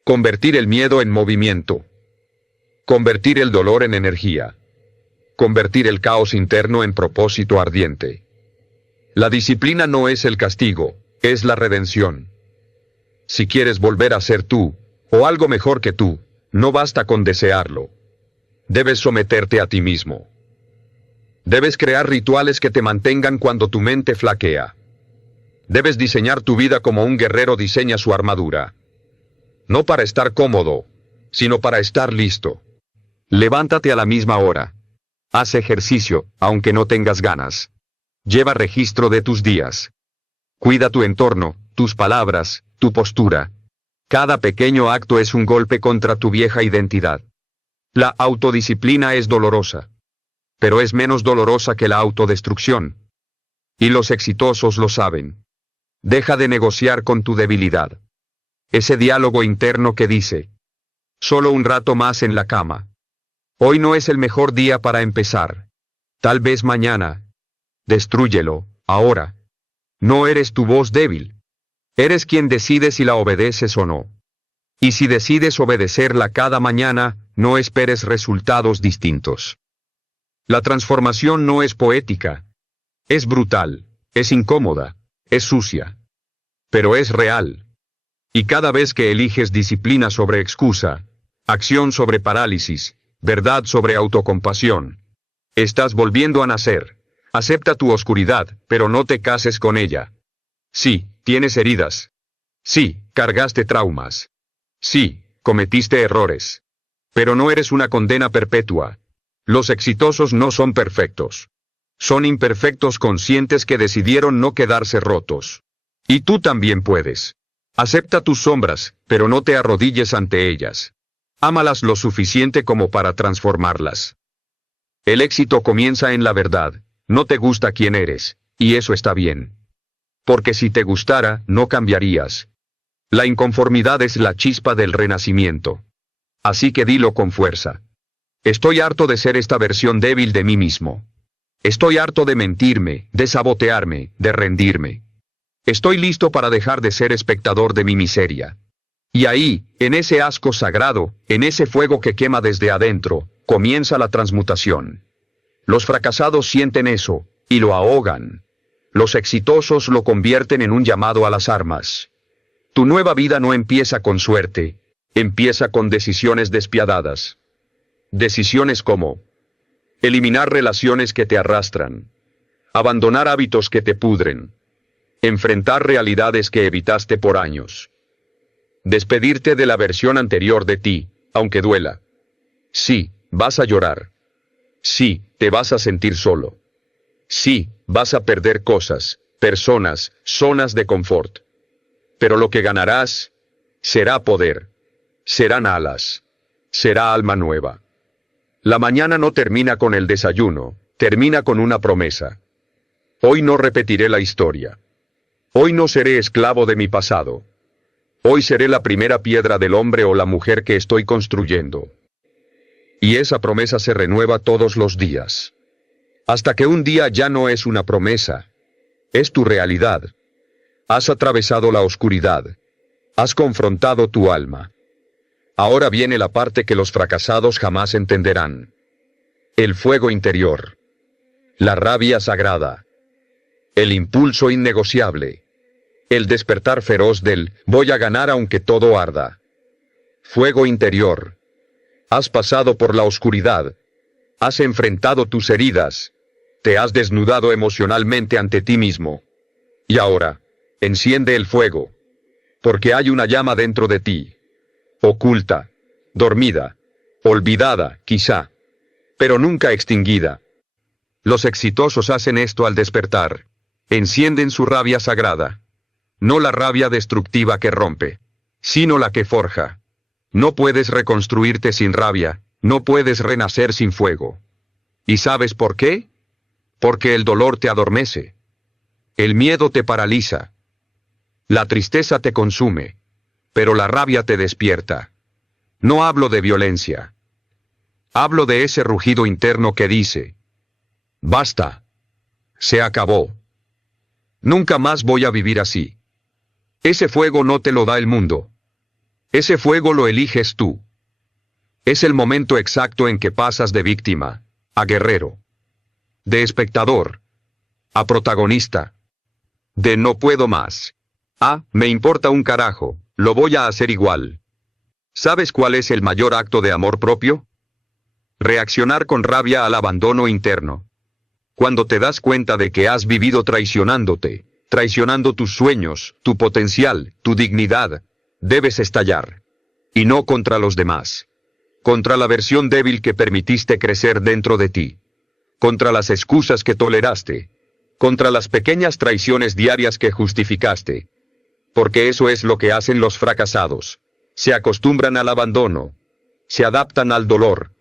Convertir el miedo en movimiento. Convertir el dolor en energía. Convertir el caos interno en propósito ardiente. La disciplina no es el castigo, es la redención. Si quieres volver a ser tú, o algo mejor que tú, no basta con desearlo. Debes someterte a ti mismo. Debes crear rituales que te mantengan cuando tu mente flaquea. Debes diseñar tu vida como un guerrero diseña su armadura. No para estar cómodo, sino para estar listo. Levántate a la misma hora. Haz ejercicio, aunque no tengas ganas. Lleva registro de tus días. Cuida tu entorno, tus palabras, tu postura. Cada pequeño acto es un golpe contra tu vieja identidad. La autodisciplina es dolorosa. Pero es menos dolorosa que la autodestrucción. Y los exitosos lo saben. Deja de negociar con tu debilidad. Ese diálogo interno que dice: solo un rato más en la cama. Hoy no es el mejor día para empezar. Tal vez mañana. Destrúyelo, ahora. No eres tu voz débil. Eres quien decide si la obedeces o no. Y si decides obedecerla cada mañana, no esperes resultados distintos. La transformación no es poética. Es brutal, es incómoda, es sucia. Pero es real. Y cada vez que eliges disciplina sobre excusa, acción sobre parálisis, verdad sobre autocompasión, estás volviendo a nacer. Acepta tu oscuridad, pero no te cases con ella. Sí, tienes heridas. Sí, cargaste traumas. Sí, cometiste errores. Pero no eres una condena perpetua. Los exitosos no son perfectos. Son imperfectos conscientes que decidieron no quedarse rotos. Y tú también puedes. Acepta tus sombras, pero no te arrodilles ante ellas. Ámalas lo suficiente como para transformarlas. El éxito comienza en la verdad. No te gusta quién eres, y eso está bien. Porque si te gustara, no cambiarías. La inconformidad es la chispa del renacimiento. Así que dilo con fuerza. Estoy harto de ser esta versión débil de mí mismo. Estoy harto de mentirme, de sabotearme, de rendirme. Estoy listo para dejar de ser espectador de mi miseria. Y ahí, en ese asco sagrado, en ese fuego que quema desde adentro, comienza la transmutación. Los fracasados sienten eso, y lo ahogan. Los exitosos lo convierten en un llamado a las armas. Tu nueva vida no empieza con suerte, empieza con decisiones despiadadas. Decisiones como: eliminar relaciones que te arrastran, abandonar hábitos que te pudren, enfrentar realidades que evitaste por años, despedirte de la versión anterior de ti, aunque duela. Sí, vas a llorar. Sí, te vas a sentir solo. Sí, vas a perder cosas, personas, zonas de confort. Pero lo que ganarás será poder, serán alas, será alma nueva. La mañana no termina con el desayuno, termina con una promesa. Hoy no repetiré la historia. Hoy no seré esclavo de mi pasado. Hoy seré la primera piedra del hombre o la mujer que estoy construyendo. Y esa promesa se renueva todos los días. Hasta que un día ya no es una promesa. Es tu realidad. Has atravesado la oscuridad. Has confrontado tu alma. Ahora viene la parte que los fracasados jamás entenderán. El fuego interior. La rabia sagrada. El impulso innegociable. El despertar feroz del voy a ganar aunque todo arda. Fuego interior. Has pasado por la oscuridad. Has enfrentado tus heridas. Te has desnudado emocionalmente ante ti mismo. Y ahora, enciende el fuego. Porque hay una llama dentro de ti. Oculta. Dormida. Olvidada, quizá, pero nunca extinguida. Los exitosos hacen esto al despertar. Encienden su rabia sagrada. No la rabia destructiva que rompe, sino la que forja. No puedes reconstruirte sin rabia, no puedes renacer sin fuego. ¿Y sabes por qué? Porque el dolor te adormece. El miedo te paraliza. La tristeza te consume, pero la rabia te despierta. No hablo de violencia. Hablo de ese rugido interno que dice: basta. Se acabó. Nunca más voy a vivir así. Ese fuego no te lo da el mundo. Ese fuego lo eliges tú. Es el momento exacto en que pasas de víctima a guerrero, de espectador a protagonista, de no puedo más a me importa un carajo, lo voy a hacer igual. ¿Sabes cuál es el mayor acto de amor propio? Reaccionar con rabia al abandono interno. Cuando te das cuenta de que has vivido traicionándote, traicionando tus sueños, tu potencial, tu dignidad, debes estallar. Y no contra los demás. Contra la versión débil que permitiste crecer dentro de ti. Contra las excusas que toleraste. Contra las pequeñas traiciones diarias que justificaste. Porque eso es lo que hacen los fracasados. Se acostumbran al abandono. Se adaptan al dolor.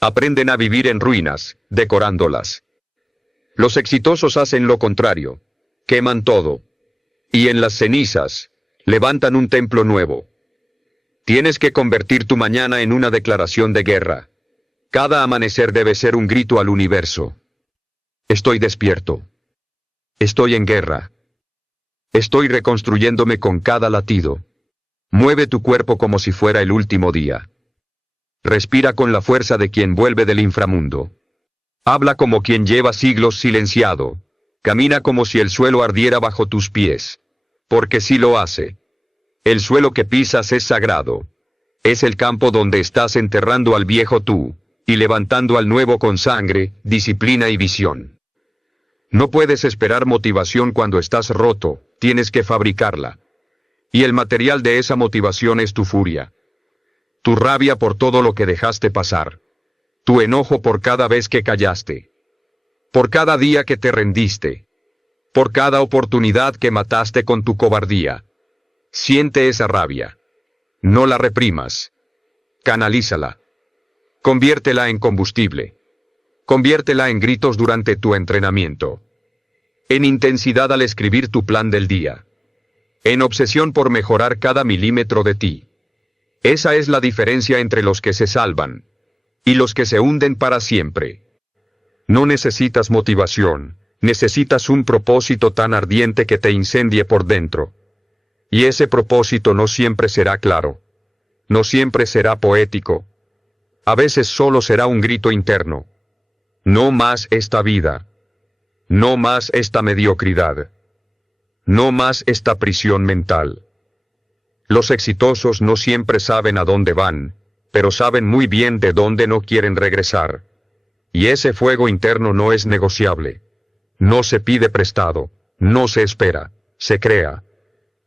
Aprenden a vivir en ruinas, decorándolas. Los exitosos hacen lo contrario. Queman todo. Y en las cenizas, levantan un templo nuevo. Tienes que convertir tu mañana en una declaración de guerra. Cada amanecer debe ser un grito al universo. Estoy despierto. Estoy en guerra. Estoy reconstruyéndome con cada latido. Mueve tu cuerpo como si fuera el último día. Respira con la fuerza de quien vuelve del inframundo. Habla como quien lleva siglos silenciado. Camina como si el suelo ardiera bajo tus pies. Porque sí lo hace. El suelo que pisas es sagrado. Es el campo donde estás enterrando al viejo tú, y levantando al nuevo con sangre, disciplina y visión. No puedes esperar motivación cuando estás roto, tienes que fabricarla. Y el material de esa motivación es tu furia. Tu rabia por todo lo que dejaste pasar. Tu enojo por cada vez que callaste. Por cada día que te rendiste. Por cada oportunidad que mataste con tu cobardía. Siente esa rabia. No la reprimas. Canalízala. Conviértela en combustible. Conviértela en gritos durante tu entrenamiento. En intensidad al escribir tu plan del día. En obsesión por mejorar cada milímetro de ti. Esa es la diferencia entre los que se salvan y los que se hunden para siempre. No necesitas motivación, necesitas un propósito tan ardiente que te incendie por dentro. Y ese propósito no siempre será claro. No siempre será poético. A veces solo será un grito interno. No más esta vida. No más esta mediocridad. No más esta prisión mental. Los exitosos no siempre saben a dónde van, pero saben muy bien de dónde no quieren regresar. Y ese fuego interno no es negociable. No se pide prestado, no se espera, se crea.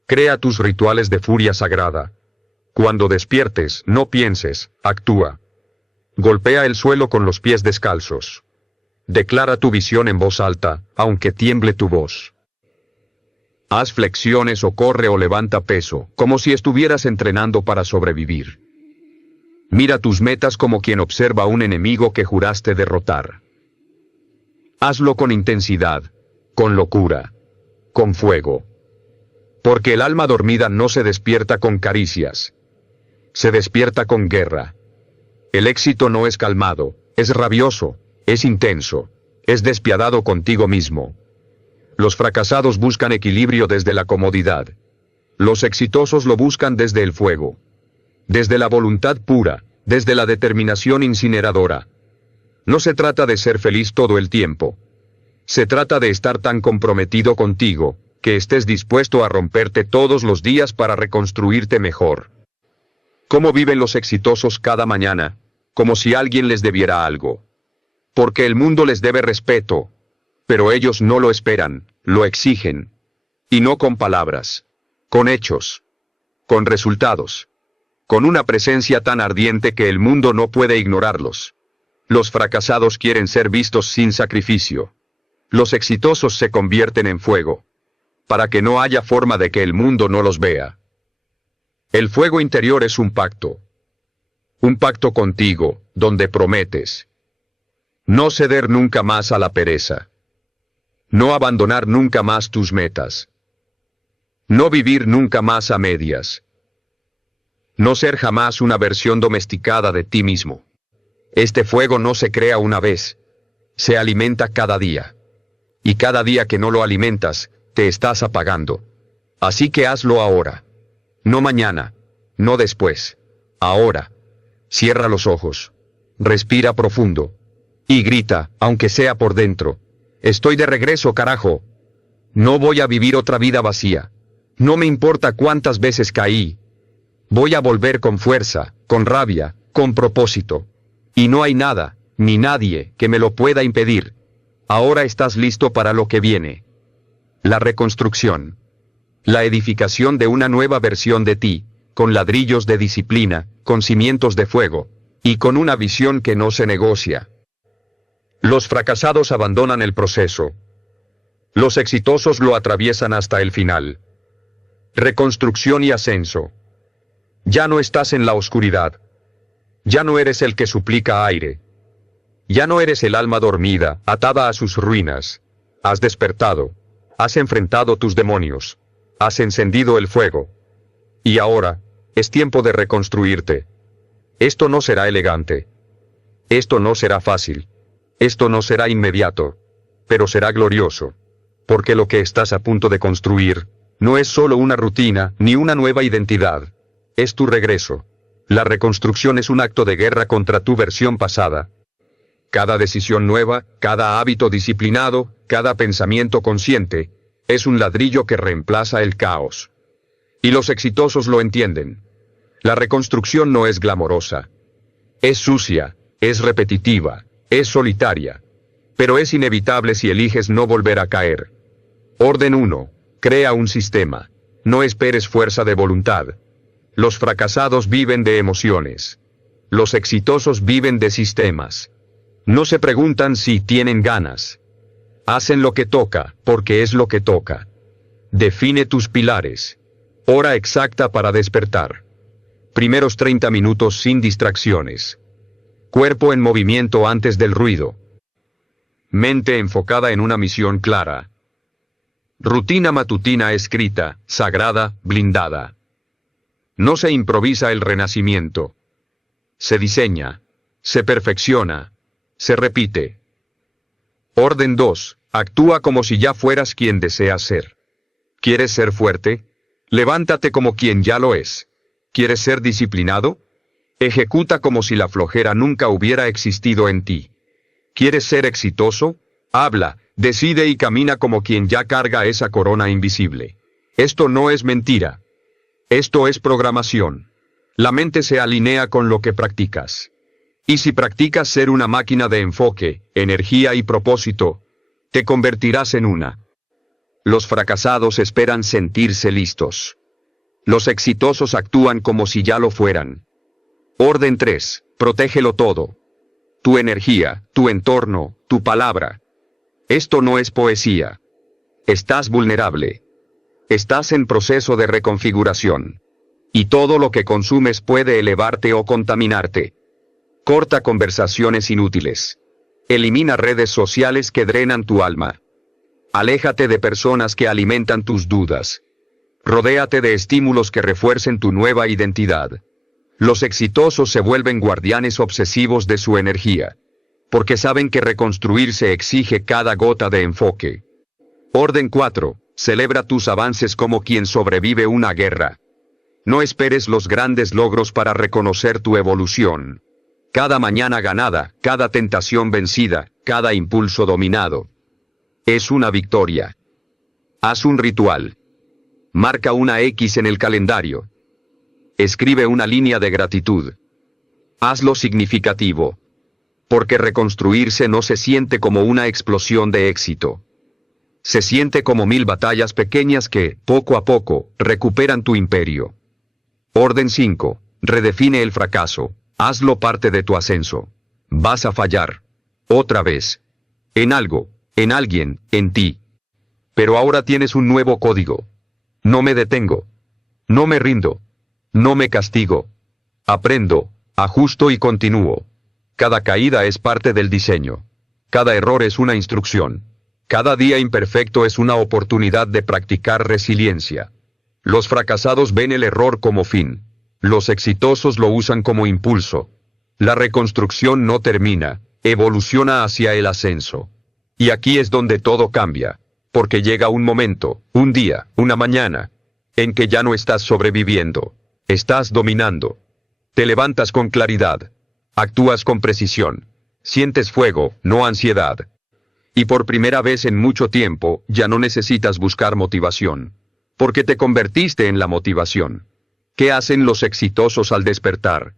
Crea tus rituales de furia sagrada. Cuando despiertes, no pienses, actúa. Golpea el suelo con los pies descalzos. Declara tu visión en voz alta, aunque tiemble tu voz. Haz flexiones o corre o levanta peso, como si estuvieras entrenando para sobrevivir. Mira tus metas como quien observa a un enemigo que juraste derrotar. Hazlo con intensidad, con locura, con fuego. Porque el alma dormida no se despierta con caricias. Se despierta con guerra. El éxito no es calmado, es rabioso, es intenso, es despiadado contigo mismo. Los fracasados buscan equilibrio desde la comodidad. Los exitosos lo buscan desde el fuego. Desde la voluntad pura, desde la determinación incineradora. No se trata de ser feliz todo el tiempo. Se trata de estar tan comprometido contigo, que estés dispuesto a romperte todos los días para reconstruirte mejor. ¿Cómo viven los exitosos cada mañana? Como si alguien les debiera algo. Porque el mundo les debe respeto. Pero ellos no lo esperan, lo exigen. Y no con palabras. Con hechos. Con resultados. con una presencia tan ardiente que el mundo no puede ignorarlos. Los fracasados quieren ser vistos sin sacrificio. Los exitosos se convierten en fuego, para que no haya forma de que el mundo no los vea. El fuego interior es un pacto contigo, donde prometes no ceder nunca más a la pereza, no abandonar nunca más tus metas, no vivir nunca más a medias, no ser jamás una versión domesticada de ti mismo. Este fuego no se crea una vez, se alimenta cada día. Y cada día que no lo alimentas, te estás apagando. Así que hazlo ahora. No mañana, no después, ahora. Cierra los ojos, respira profundo, y grita, aunque sea por dentro: estoy de regreso, carajo. No voy a vivir otra vida vacía. No me importa cuántas veces caí. Voy a volver con fuerza, con rabia, con propósito. Y no hay nada, ni nadie, que me lo pueda impedir. Ahora estás listo para lo que viene. La reconstrucción. La edificación de una nueva versión de ti, con ladrillos de disciplina, con cimientos de fuego, y con una visión que no se negocia. Los fracasados abandonan el proceso. Los exitosos lo atraviesan hasta el final. Reconstrucción y ascenso. Ya no estás en la oscuridad. Ya no eres el que suplica aire. Ya no eres el alma dormida, atada a sus ruinas. Has despertado. Has enfrentado tus demonios. Has encendido el fuego. Y ahora, es tiempo de reconstruirte. Esto no será elegante. Esto no será fácil. Esto no será inmediato. Pero será glorioso. Porque lo que estás a punto de construir, no es solo una rutina, ni una nueva identidad. Es tu regreso. La reconstrucción es un acto de guerra contra tu versión pasada. Cada decisión nueva, cada hábito disciplinado, cada pensamiento consciente, es un ladrillo que reemplaza el caos. Y los exitosos lo entienden. La reconstrucción no es glamorosa. Es sucia, es repetitiva, es solitaria. Pero es inevitable si eliges no volver a caer. Orden 1. Crea un sistema. No esperes fuerza de voluntad. Los fracasados viven de emociones. Los exitosos viven de sistemas. No se preguntan si tienen ganas. Hacen lo que toca, porque es lo que toca. Define tus pilares. Hora exacta para despertar. Primeros 30 minutos sin distracciones. Cuerpo en movimiento antes del ruido. Mente enfocada en una misión clara. Rutina matutina escrita, sagrada, blindada. No se improvisa el renacimiento. Se diseña. Se perfecciona. Se repite. Orden 2. Actúa como si ya fueras quien deseas ser. ¿Quieres ser fuerte? Levántate como quien ya lo es. ¿Quieres ser disciplinado? Ejecuta como si la flojera nunca hubiera existido en ti. ¿Quieres ser exitoso? Habla, decide y camina como quien ya carga esa corona invisible. Esto no es mentira. Esto es programación. La mente se alinea con lo que practicas. Y si practicas ser una máquina de enfoque, energía y propósito, te convertirás en una. Los fracasados esperan sentirse listos. Los exitosos actúan como si ya lo fueran. Orden 3. Protégelo todo. Tu energía, tu entorno, tu palabra. Esto no es poesía. Estás vulnerable. Estás en proceso de reconfiguración. Y todo lo que consumes puede elevarte o contaminarte. Corta conversaciones inútiles. Elimina redes sociales que drenan tu alma. Aléjate de personas que alimentan tus dudas. Rodéate de estímulos que refuercen tu nueva identidad. Los exitosos se vuelven guardianes obsesivos de su energía, porque saben que reconstruirse exige cada gota de enfoque. Orden 4. Celebra tus avances como quien sobrevive una guerra. No esperes los grandes logros para reconocer tu evolución. Cada mañana ganada, cada tentación vencida, cada impulso dominado. Es una victoria. Haz un ritual. Marca una X en el calendario. Escribe una línea de gratitud. Hazlo significativo. Porque reconstruirse no se siente como una explosión de éxito. Se siente como 1000 batallas pequeñas que, poco a poco, recuperan tu imperio. Orden 5. Redefine el fracaso. Hazlo parte de tu ascenso. Vas a fallar. Otra vez. En algo, en alguien, en ti. Pero ahora tienes un nuevo código. No me detengo. No me rindo. No me castigo. Aprendo, ajusto y continúo. Cada caída es parte del diseño. Cada error es una instrucción. Cada día imperfecto es una oportunidad de practicar resiliencia. Los fracasados ven el error como fin. Los exitosos lo usan como impulso. La reconstrucción no termina, evoluciona hacia el ascenso. Y aquí es donde todo cambia. Porque llega un momento, un día, una mañana, en que ya no estás sobreviviendo. Estás dominando. Te levantas con claridad. Actúas con precisión. Sientes fuego, no ansiedad. Y por primera vez en mucho tiempo, ya no necesitas buscar motivación. Porque te convertiste en la motivación. ¿Qué hacen los exitosos al despertar?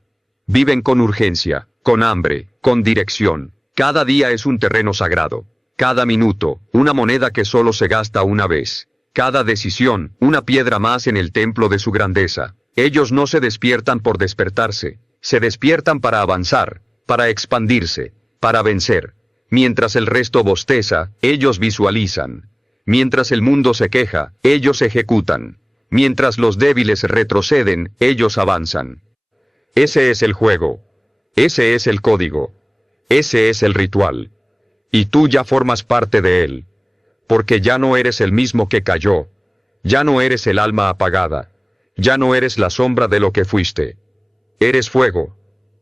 Viven con urgencia, con hambre, con dirección. Cada día es un terreno sagrado. Cada minuto, una moneda que solo se gasta una vez. Cada decisión, una piedra más en el templo de su grandeza. Ellos no se despiertan por despertarse. Se despiertan para avanzar, para expandirse, para vencer. Mientras el resto bosteza, ellos visualizan. Mientras el mundo se queja, ellos ejecutan. Mientras los débiles retroceden, ellos avanzan. Ese es el juego. Ese es el código. Ese es el ritual. Y tú ya formas parte de él. Porque ya no eres el mismo que cayó. Ya no eres el alma apagada. Ya no eres la sombra de lo que fuiste. Eres fuego.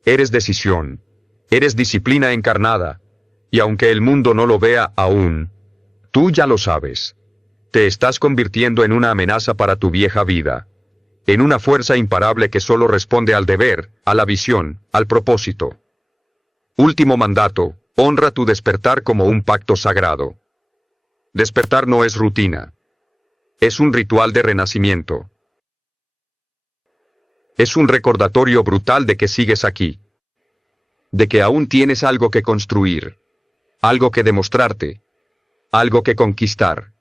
Eres decisión. Eres disciplina encarnada. Y aunque el mundo no lo vea aún, tú ya lo sabes. Te estás convirtiendo en una amenaza para tu vieja vida. En una fuerza imparable que solo responde al deber, a la visión, al propósito. Último mandato, honra tu despertar como un pacto sagrado. Despertar no es rutina. Es un ritual de renacimiento. Es un recordatorio brutal de que sigues aquí. De que aún tienes algo que construir. Algo que demostrarte. Algo que conquistar.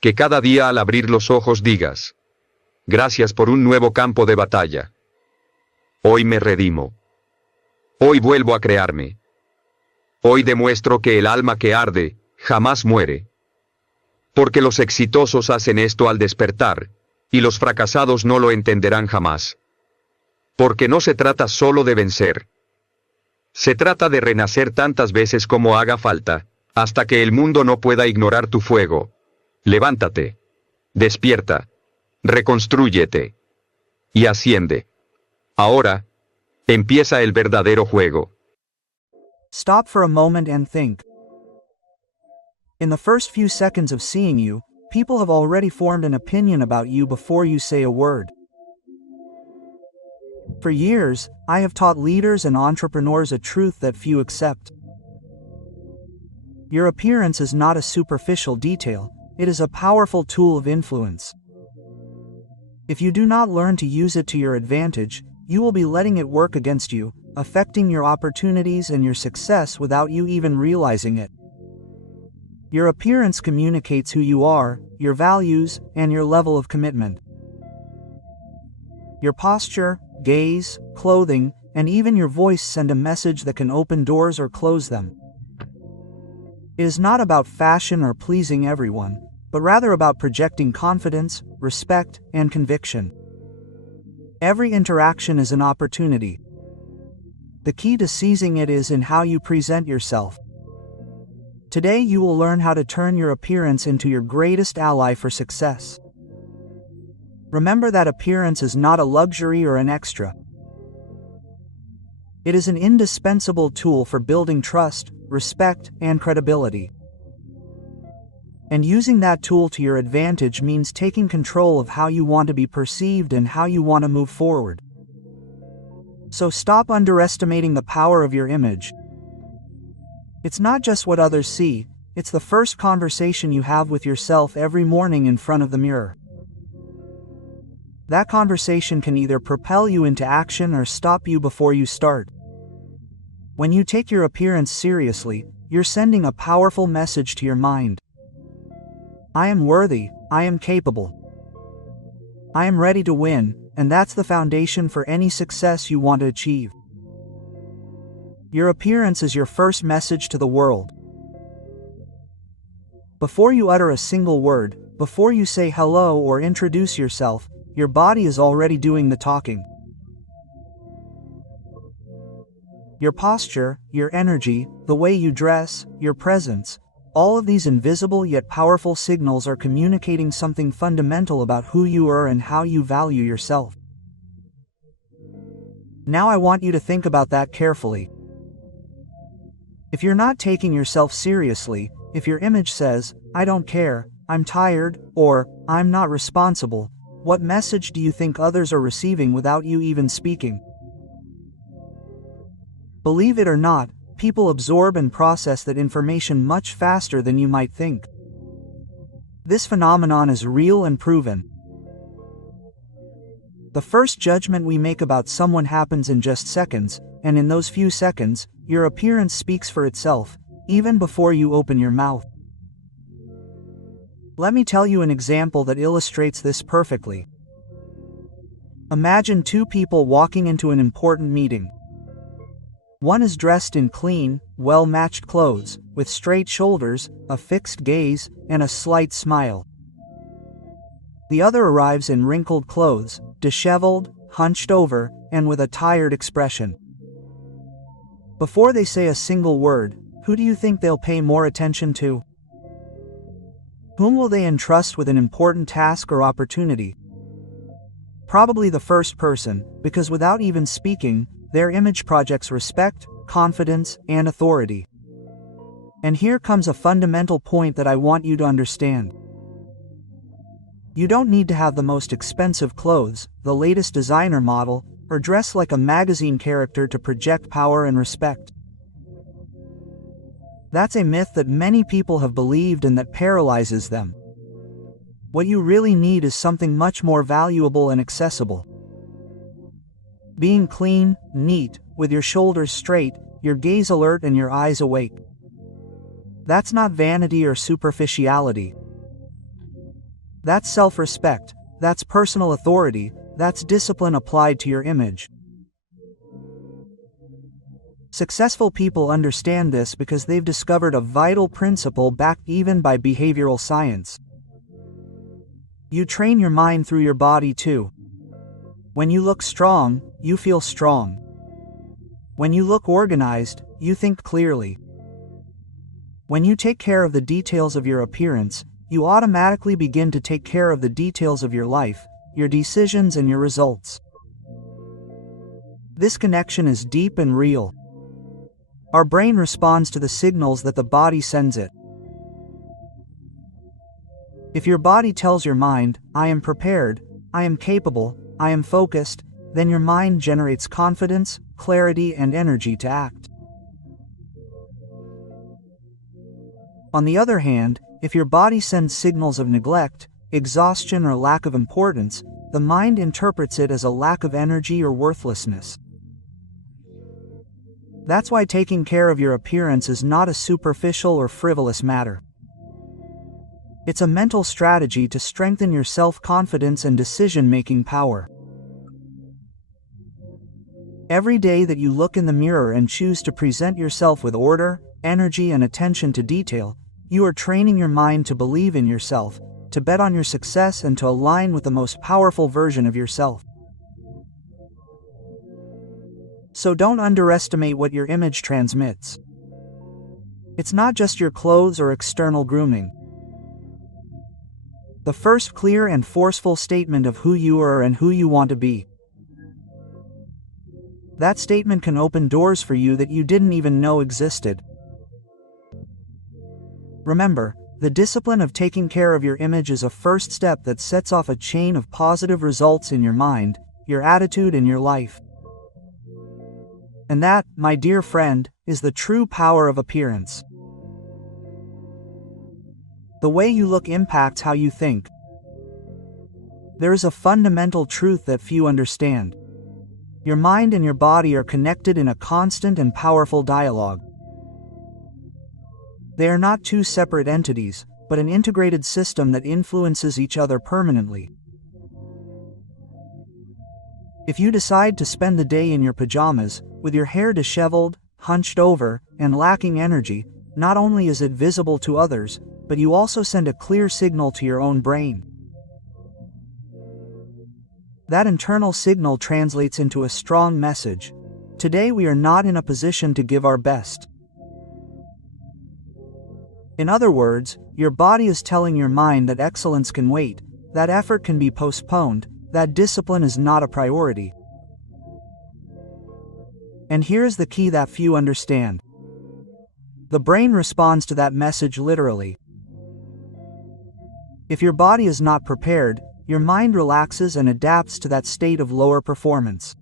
Que cada día al abrir los ojos digas: gracias por un nuevo campo de batalla. Hoy me redimo. Hoy vuelvo a crearme. Hoy demuestro que el alma que arde, jamás muere. Porque los exitosos hacen esto al despertar, y los fracasados no lo entenderán jamás. Porque no se trata solo de vencer. Se trata de renacer tantas veces como haga falta, hasta que el mundo no pueda ignorar tu fuego. Levántate. Despierta. Reconstrúyete. Y asciende. Ahora, empieza el verdadero juego. Stop for a moment and think. In the first few seconds of seeing you, people have already formed an opinion about you before you say a word. For years, I have taught leaders and entrepreneurs a truth that few accept. Your appearance is not a superficial detail, it is a powerful tool of influence. If you do not learn to use it to your advantage, you will be letting it work against you, affecting your opportunities and your success without you even realizing it. Your appearance communicates who you are, your values, and your level of commitment. Your posture, gaze, clothing, and even your voice send a message that can open doors or close them. It is not about fashion or pleasing everyone, but rather about projecting confidence, respect, and conviction. Every interaction is an opportunity. The key to seizing it is in how you present yourself. Today you will learn how to turn your appearance into your greatest ally for success. Remember that appearance is not a luxury or an extra. It is an indispensable tool for building trust, respect, and credibility. And using that tool to your advantage means taking control of how you want to be perceived and how you want to move forward. So stop underestimating the power of your image. It's not just what others see, it's the first conversation you have with yourself every morning in front of the mirror. That conversation can either propel you into action or stop you before you start. When you take your appearance seriously, you're sending a powerful message to your mind. I am worthy, I am capable. I am ready to win, and that's the foundation for any success you want to achieve. Your appearance is your first message to the world. Before you utter a single word, before you say hello or introduce yourself, your body is already doing the talking. Your posture, your energy, the way you dress, your presence, all of these invisible yet powerful signals are communicating something fundamental about who you are and how you value yourself. Now I want you to think about that carefully. If you're not taking yourself seriously, if your image says, "I don't care, I'm tired," or "I'm not responsible," what message do you think others are receiving without you even speaking? Believe it or not, people absorb and process that information much faster than you might think. This phenomenon is real and proven. The first judgment we make about someone happens in just seconds, and in those few seconds, your appearance speaks for itself, even before you open your mouth. Let me tell you an example that illustrates this perfectly. Imagine two people walking into an important meeting. One is dressed in clean, well-matched clothes, with straight shoulders, a fixed gaze, and a slight smile. The other arrives in wrinkled clothes, disheveled, hunched over, and with a tired expression. Before they say a single word, who do you think they'll pay more attention to? Whom will they entrust with an important task or opportunity? Probably the first person, because without even speaking, their image projects respect, confidence, and authority. And here comes a fundamental point that I want you to understand. You don't need to have the most expensive clothes, the latest designer model, or dress like a magazine character to project power and respect. That's a myth that many people have believed and that paralyzes them. What you really need is something much more valuable and accessible. Being clean, neat, with your shoulders straight, your gaze alert and your eyes awake. That's not vanity or superficiality. That's self-respect, that's personal authority, that's discipline applied to your image. Successful people understand this because they've discovered a vital principle backed even by behavioral science. You train your mind through your body too. When you look strong, you feel strong. When you look organized, you think clearly. When you take care of the details of your appearance, you automatically begin to take care of the details of your life, your decisions and your results. This connection is deep and real. Our brain responds to the signals that the body sends it. If your body tells your mind, "I am prepared, I am capable, I am focused," then your mind generates confidence, clarity, and energy to act. On the other hand, if your body sends signals of neglect, exhaustion, or lack of importance, the mind interprets it as a lack of energy or worthlessness. That's why taking care of your appearance is not a superficial or frivolous matter. It's a mental strategy to strengthen your self-confidence and decision-making power. Every day that you look in the mirror and choose to present yourself with order, energy, and attention to detail, you are training your mind to believe in yourself, to bet on your success, and to align with the most powerful version of yourself. So don't underestimate what your image transmits. It's not just your clothes or external grooming. The first clear and forceful statement of who you are and who you want to be. That statement can open doors for you that you didn't even know existed. Remember, the discipline of taking care of your image is a first step that sets off a chain of positive results in your mind, your attitude, and your life. And that, my dear friend, is the true power of appearance. The way you look impacts how you think. There is a fundamental truth that few understand. Your mind and your body are connected in a constant and powerful dialogue. They are not two separate entities, but an integrated system that influences each other permanently. If you decide to spend the day in your pajamas, with your hair disheveled, hunched over, and lacking energy, not only is it visible to others, but you also send a clear signal to your own brain. That internal signal translates into a strong message. Today we are not in a position to give our best. In other words, your body is telling your mind that excellence can wait, that effort can be postponed, that discipline is not a priority. And here's the key that few understand. The brain responds to that message literally. If your body is not prepared, your mind relaxes and adapts to that state of lower performance.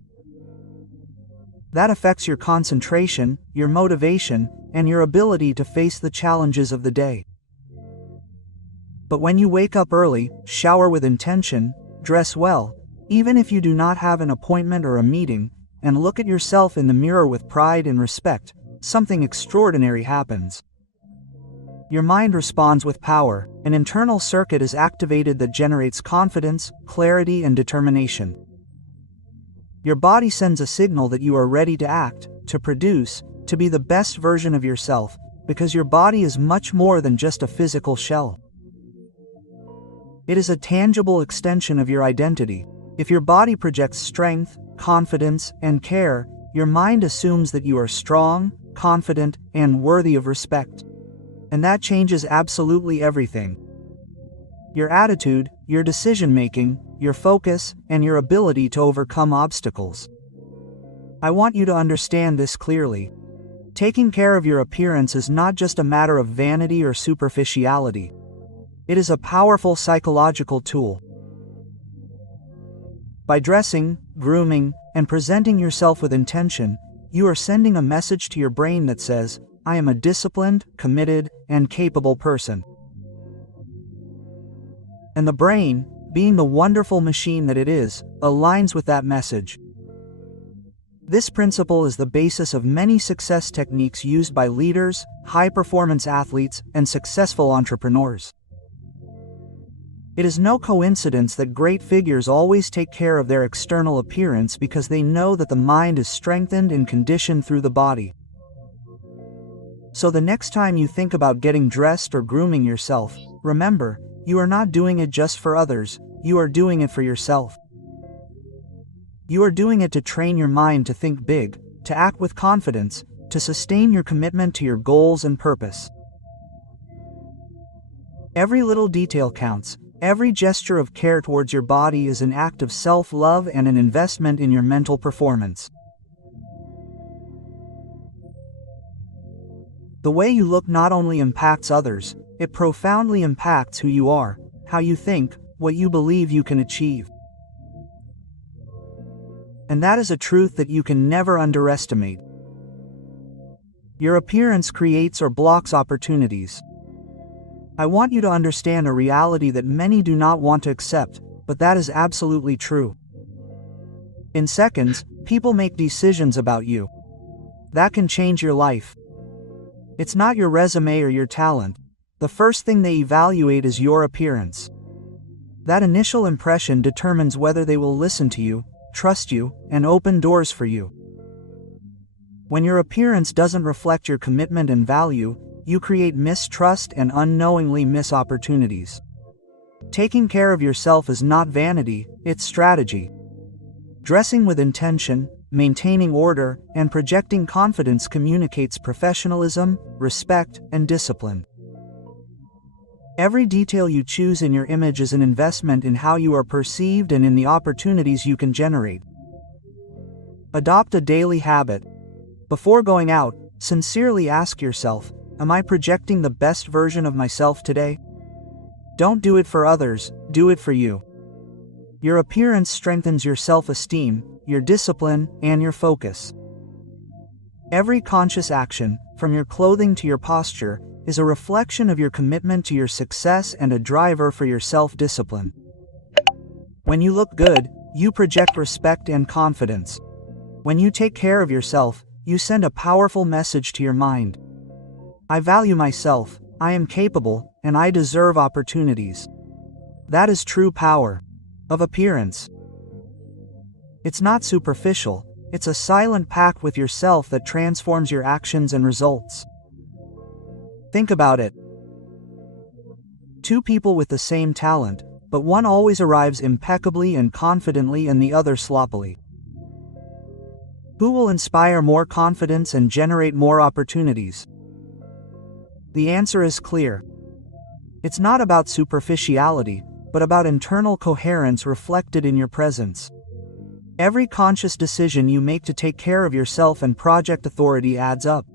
That affects your concentration, your motivation, and your ability to face the challenges of the day. But when you wake up early, shower with intention, dress well, even if you do not have an appointment or a meeting, and look at yourself in the mirror with pride and respect, something extraordinary happens. Your mind responds with power. An internal circuit is activated that generates confidence, clarity, and determination. Your body sends a signal that you are ready to act, to produce, to be the best version of yourself, because your body is much more than just a physical shell. It is a tangible extension of your identity. If your body projects strength, confidence, and care, your mind assumes that you are strong, confident, and worthy of respect. And that changes absolutely everything. Your attitude, your decision-making, your focus, and your ability to overcome obstacles. I want you to understand this clearly. Taking care of your appearance is not just a matter of vanity or superficiality. It is a powerful psychological tool. By dressing, grooming, and presenting yourself with intention, you are sending a message to your brain that says, I am a disciplined, committed, and capable person. And the brain, being the wonderful machine that it is, aligns with that message. This principle is the basis of many success techniques used by leaders, high-performance athletes, and successful entrepreneurs. It is no coincidence that great figures always take care of their external appearance because they know that the mind is strengthened and conditioned through the body. So the next time you think about getting dressed or grooming yourself, remember, you are not doing it just for others, you are doing it for yourself. You are doing it to train your mind to think big, to act with confidence, to sustain your commitment to your goals and purpose. Every little detail counts. Every gesture of care towards your body is an act of self-love and an investment in your mental performance. The way you look not only impacts others, it profoundly impacts who you are, how you think, what you believe you can achieve. And that is a truth that you can never underestimate. Your appearance creates or blocks opportunities. I want you to understand a reality that many do not want to accept, but that is absolutely true. In seconds, people make decisions about you. That can change your life. It's not your resume or your talent. The first thing they evaluate is your appearance. That initial impression determines whether they will listen to you, trust you, and open doors for you. When your appearance doesn't reflect your commitment and value, you create mistrust and unknowingly miss opportunities. Taking care of yourself is not vanity, it's strategy. Dressing with intention, maintaining order, and projecting confidence communicates professionalism, respect, and discipline. Every detail you choose in your image is an investment in how you are perceived and in the opportunities you can generate. Adopt a daily habit. Before going out, sincerely ask yourself, am I projecting the best version of myself today? Don't do it for others, do it for you. Your appearance strengthens your self-esteem, your discipline, and your focus. Every conscious action, from your clothing to your posture, is a reflection of your commitment to your success and a driver for your self-discipline. When you look good, you project respect and confidence. When you take care of yourself, you send a powerful message to your mind. I value myself, I am capable, and I deserve opportunities. That is true power of appearance. It's not superficial, it's a silent pact with yourself that transforms your actions and results. Think about it. Two people with the same talent, but one always arrives impeccably and confidently and the other sloppily. Who will inspire more confidence and generate more opportunities? The answer is clear. It's not about superficiality, but about internal coherence reflected in your presence. Every conscious decision you make to take care of yourself and project authority adds up.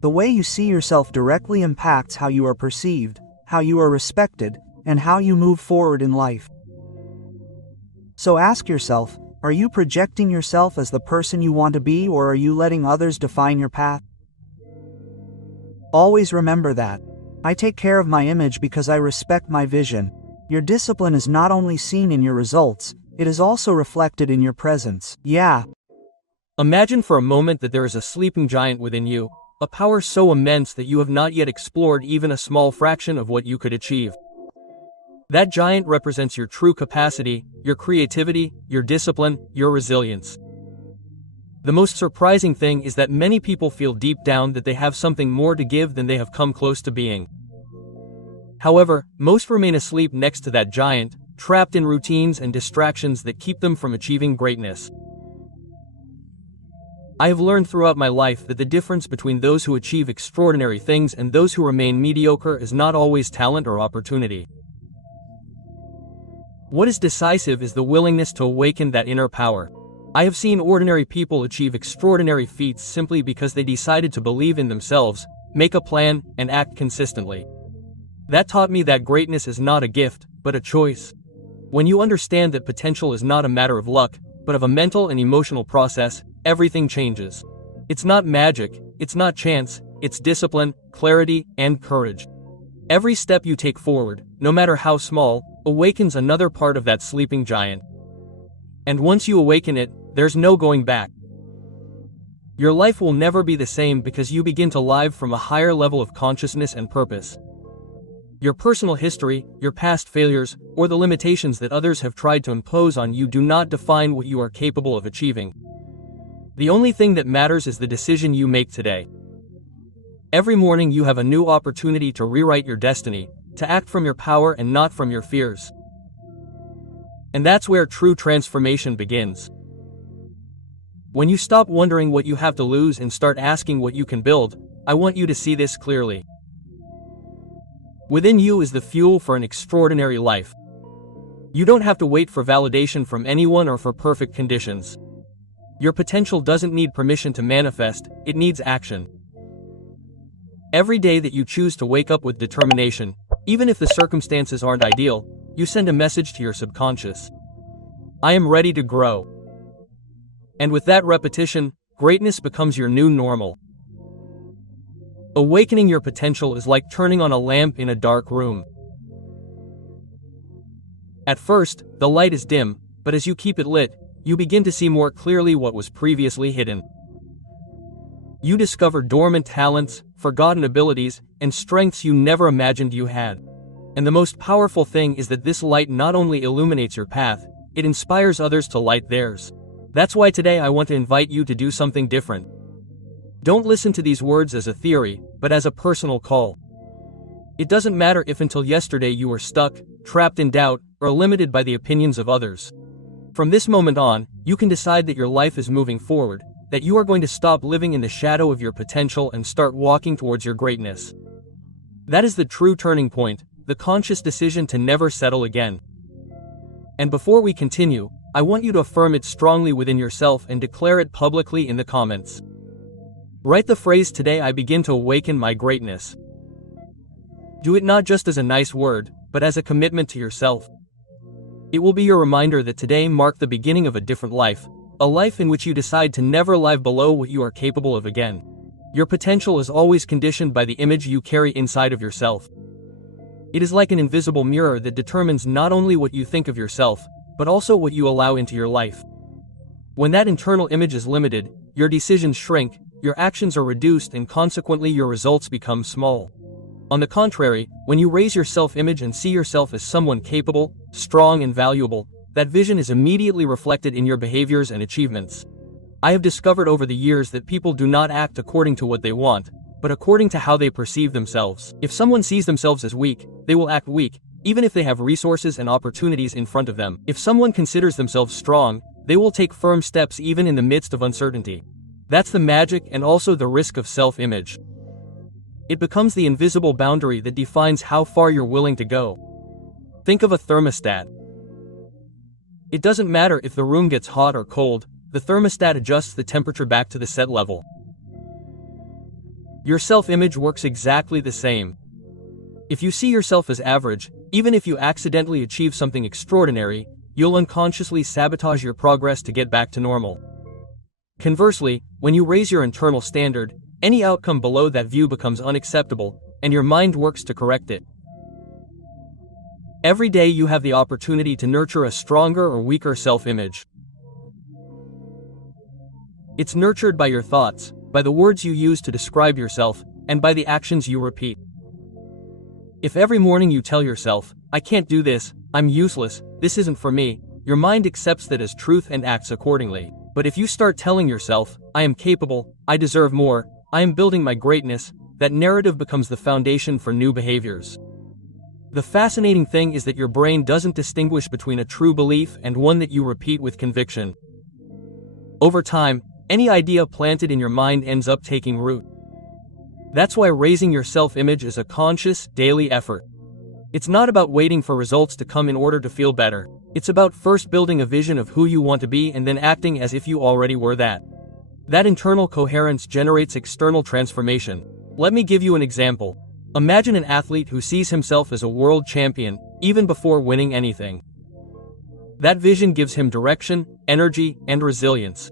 The way you see yourself directly impacts how you are perceived, how you are respected, and how you move forward in life. So ask yourself, are you projecting yourself as the person you want to be, or are you letting others define your path? Always remember that. I take care of my image because I respect my vision. Your discipline is not only seen in your results, it is also reflected in your presence. Yeah. Imagine for a moment that there is a sleeping giant within you, a power so immense that you have not yet explored even a small fraction of what you could achieve. That giant represents your true capacity, your creativity, your discipline, your resilience. The most surprising thing is that many people feel deep down that they have something more to give than they have come close to being. However, most remain asleep next to that giant, trapped in routines and distractions that keep them from achieving greatness. I have learned throughout my life that the difference between those who achieve extraordinary things and those who remain mediocre is not always talent or opportunity. What is decisive is the willingness to awaken that inner power. I have seen ordinary people achieve extraordinary feats simply because they decided to believe in themselves, make a plan, and act consistently. That taught me that greatness is not a gift, but a choice. When you understand that potential is not a matter of luck, but of a mental and emotional process, everything changes. It's not magic, it's not chance, it's discipline, clarity, and courage. Every step you take forward, no matter how small, awakens another part of that sleeping giant. And once you awaken it, there's no going back. Your life will never be the same because you begin to live from a higher level of consciousness and purpose. Your personal history, your past failures, or the limitations that others have tried to impose on you do not define what you are capable of achieving. The only thing that matters is the decision you make today. Every morning you have a new opportunity to rewrite your destiny, to act from your power and not from your fears. And that's where true transformation begins. When you stop wondering what you have to lose and start asking what you can build, I want you to see this clearly. Within you is the fuel for an extraordinary life. You don't have to wait for validation from anyone or for perfect conditions. Your potential doesn't need permission to manifest, it needs action. Every day that you choose to wake up with determination, even if the circumstances aren't ideal, you send a message to your subconscious. I am ready to grow. And with that repetition, greatness becomes your new normal. Awakening your potential is like turning on a lamp in a dark room. At first, the light is dim, but as you keep it lit, you begin to see more clearly what was previously hidden. You discover dormant talents, forgotten abilities, and strengths you never imagined you had. And the most powerful thing is that this light not only illuminates your path, it inspires others to light theirs. That's why today I want to invite you to do something different. Don't listen to these words as a theory, but as a personal call. It doesn't matter if until yesterday you were stuck, trapped in doubt, or limited by the opinions of others. From this moment on, you can decide that your life is moving forward, that you are going to stop living in the shadow of your potential and start walking towards your greatness. That is the true turning point, the conscious decision to never settle again. And before we continue, I want you to affirm it strongly within yourself and declare it publicly in the comments. Write the phrase, "Today I begin to awaken my greatness." Do it not just as a nice word, but as a commitment to yourself. It will be your reminder that today marked the beginning of a different life, a life in which you decide to never live below what you are capable of again. Your potential is always conditioned by the image you carry inside of yourself. It is like an invisible mirror that determines not only what you think of yourself, but also what you allow into your life. When that internal image is limited, your decisions shrink, your actions are reduced, and consequently your results become small. On the contrary, when you raise your self-image and see yourself as someone capable, strong, and valuable, that vision is immediately reflected in your behaviors and achievements. I have discovered over the years that people do not act according to what they want, but according to how they perceive themselves. If someone sees themselves as weak, they will act weak, even if they have resources and opportunities in front of them. If someone considers themselves strong, they will take firm steps even in the midst of uncertainty. That's the magic and also the risk of self-image. It becomes the invisible boundary that defines how far you're willing to go. Think of a thermostat. It doesn't matter if the room gets hot or cold, the thermostat adjusts the temperature back to the set level. Your self-image works exactly the same. If you see yourself as average, even if you accidentally achieve something extraordinary, you'll unconsciously sabotage your progress to get back to normal. Conversely, when you raise your internal standard, any outcome below that view becomes unacceptable, and your mind works to correct it. Every day you have the opportunity to nurture a stronger or weaker self-image. It's nurtured by your thoughts, by the words you use to describe yourself, and by the actions you repeat. If every morning you tell yourself, "I can't do this, I'm useless, this isn't for me," your mind accepts that as truth and acts accordingly. But if you start telling yourself, "I am capable, I deserve more, I am building my greatness," that narrative becomes the foundation for new behaviors. The fascinating thing is that your brain doesn't distinguish between a true belief and one that you repeat with conviction. Over time, any idea planted in your mind ends up taking root. That's why raising your self-image is a conscious, daily effort. It's not about waiting for results to come in order to feel better. It's about first building a vision of who you want to be and then acting as if you already were that. That internal coherence generates external transformation. Let me give you an example. Imagine an athlete who sees himself as a world champion, even before winning anything. That vision gives him direction, energy, and resilience.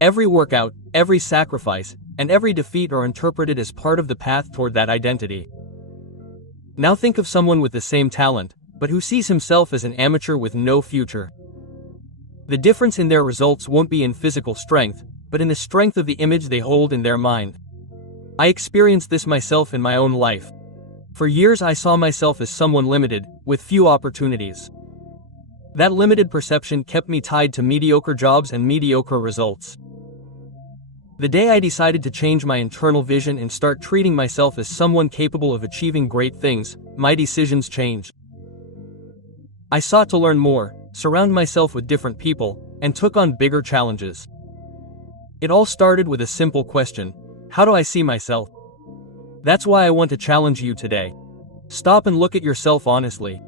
Every workout, every sacrifice, and every defeat are interpreted as part of the path toward that identity. Now think of someone with the same talent, but who sees himself as an amateur with no future. The difference in their results won't be in physical strength, but in the strength of the image they hold in their mind. I experienced this myself in my own life. For years I saw myself as someone limited, with few opportunities. That limited perception kept me tied to mediocre jobs and mediocre results. The day I decided to change my internal vision and start treating myself as someone capable of achieving great things, my decisions changed. I sought to learn more, surround myself with different people, and took on bigger challenges. It all started with a simple question: how do I see myself? That's why I want to challenge you today. Stop and look at yourself honestly.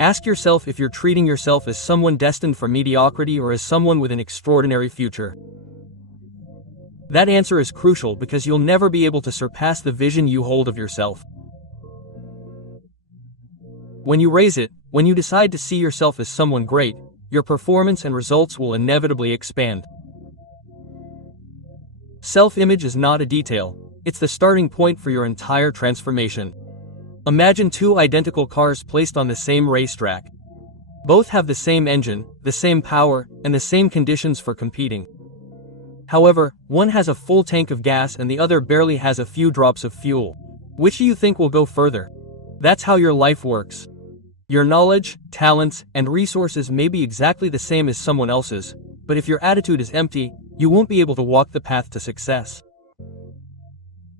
Ask yourself if you're treating yourself as someone destined for mediocrity or as someone with an extraordinary future. That answer is crucial because you'll never be able to surpass the vision you hold of yourself. When you raise it, when you decide to see yourself as someone great, your performance and results will inevitably expand. Self-image is not a detail, it's the starting point for your entire transformation. Imagine two identical cars placed on the same racetrack. Both have the same engine, the same power, and the same conditions for competing. However, one has a full tank of gas and the other barely has a few drops of fuel. Which do you think will go further? That's how your life works. Your knowledge, talents, and resources may be exactly the same as someone else's, but if your attitude is empty, you won't be able to walk the path to success.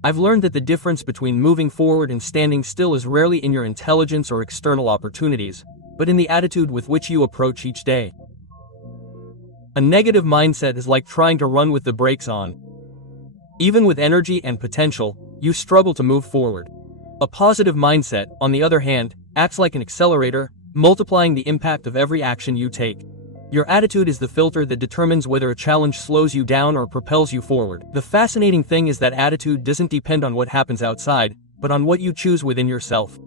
I've learned that the difference between moving forward and standing still is rarely in your intelligence or external opportunities, but in the attitude with which you approach each day. A negative mindset is like trying to run with the brakes on. Even with energy and potential, you struggle to move forward. A positive mindset, on the other hand, acts like an accelerator, multiplying the impact of every action you take. Your attitude is the filter that determines whether a challenge slows you down or propels you forward. The fascinating thing is that attitude doesn't depend on what happens outside, but on what you choose within yourself.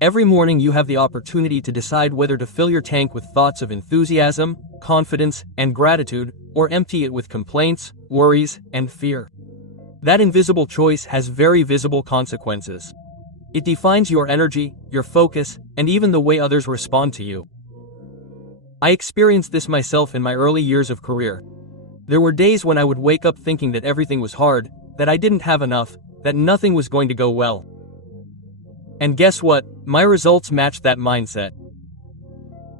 Every morning you have the opportunity to decide whether to fill your tank with thoughts of enthusiasm, confidence, and gratitude, or empty it with complaints, worries, and fear. That invisible choice has very visible consequences. It defines your energy, your focus, and even the way others respond to you. I experienced this myself in my early years of career. There were days when I would wake up thinking that everything was hard, that I didn't have enough, that nothing was going to go well. And guess what? My results matched that mindset.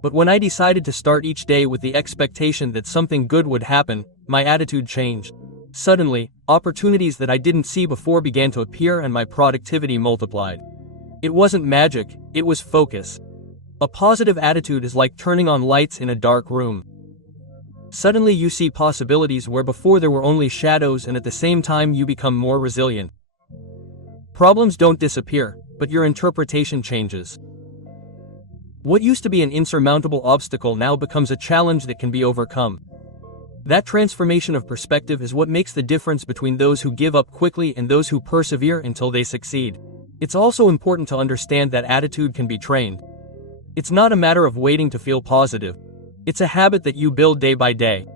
But when I decided to start each day with the expectation that something good would happen, my attitude changed. Suddenly, opportunities that I didn't see before began to appear and my productivity multiplied. It wasn't magic, it was focus. A positive attitude is like turning on lights in a dark room. Suddenly you see possibilities where before there were only shadows, and at the same time you become more resilient. Problems don't disappear, but your interpretation changes. What used to be an insurmountable obstacle now becomes a challenge that can be overcome. That transformation of perspective is what makes the difference between those who give up quickly and those who persevere until they succeed. It's also important to understand that attitude can be trained. It's not a matter of waiting to feel positive. It's a habit that you build day by day.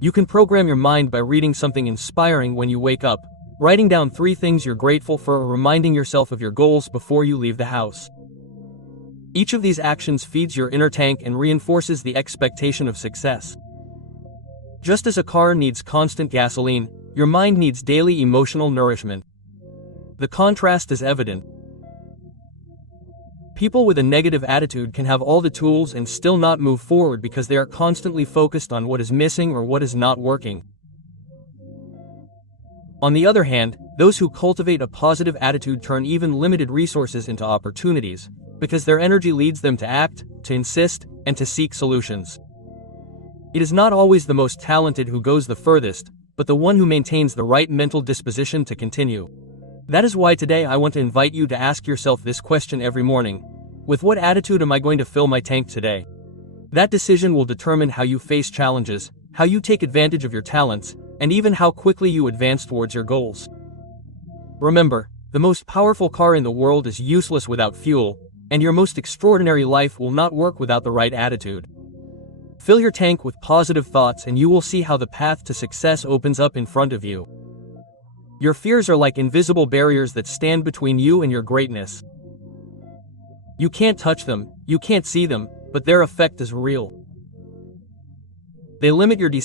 You can program your mind by reading something inspiring when you wake up, writing down 3 things you're grateful for, or reminding yourself of your goals before you leave the house. Each of these actions feeds your inner tank and reinforces the expectation of success. Just as a car needs constant gasoline, your mind needs daily emotional nourishment. The contrast is evident. People with a negative attitude can have all the tools and still not move forward because they are constantly focused on what is missing or what is not working. On the other hand, those who cultivate a positive attitude turn even limited resources into opportunities, because their energy leads them to act, to insist, and to seek solutions. It is not always the most talented who goes the furthest, but the one who maintains the right mental disposition to continue. That is why today I want to invite you to ask yourself this question every morning: with what attitude am I going to fill my tank today? That decision will determine how you face challenges, how you take advantage of your talents, and even how quickly you advance towards your goals. Remember, the most powerful car in the world is useless without fuel, and your most extraordinary life will not work without the right attitude. Fill your tank with positive thoughts and you will see how the path to success opens up in front of you. Your fears are like invisible barriers that stand between you and your greatness. You can't touch them, you can't see them, but their effect is real. They limit your decisions.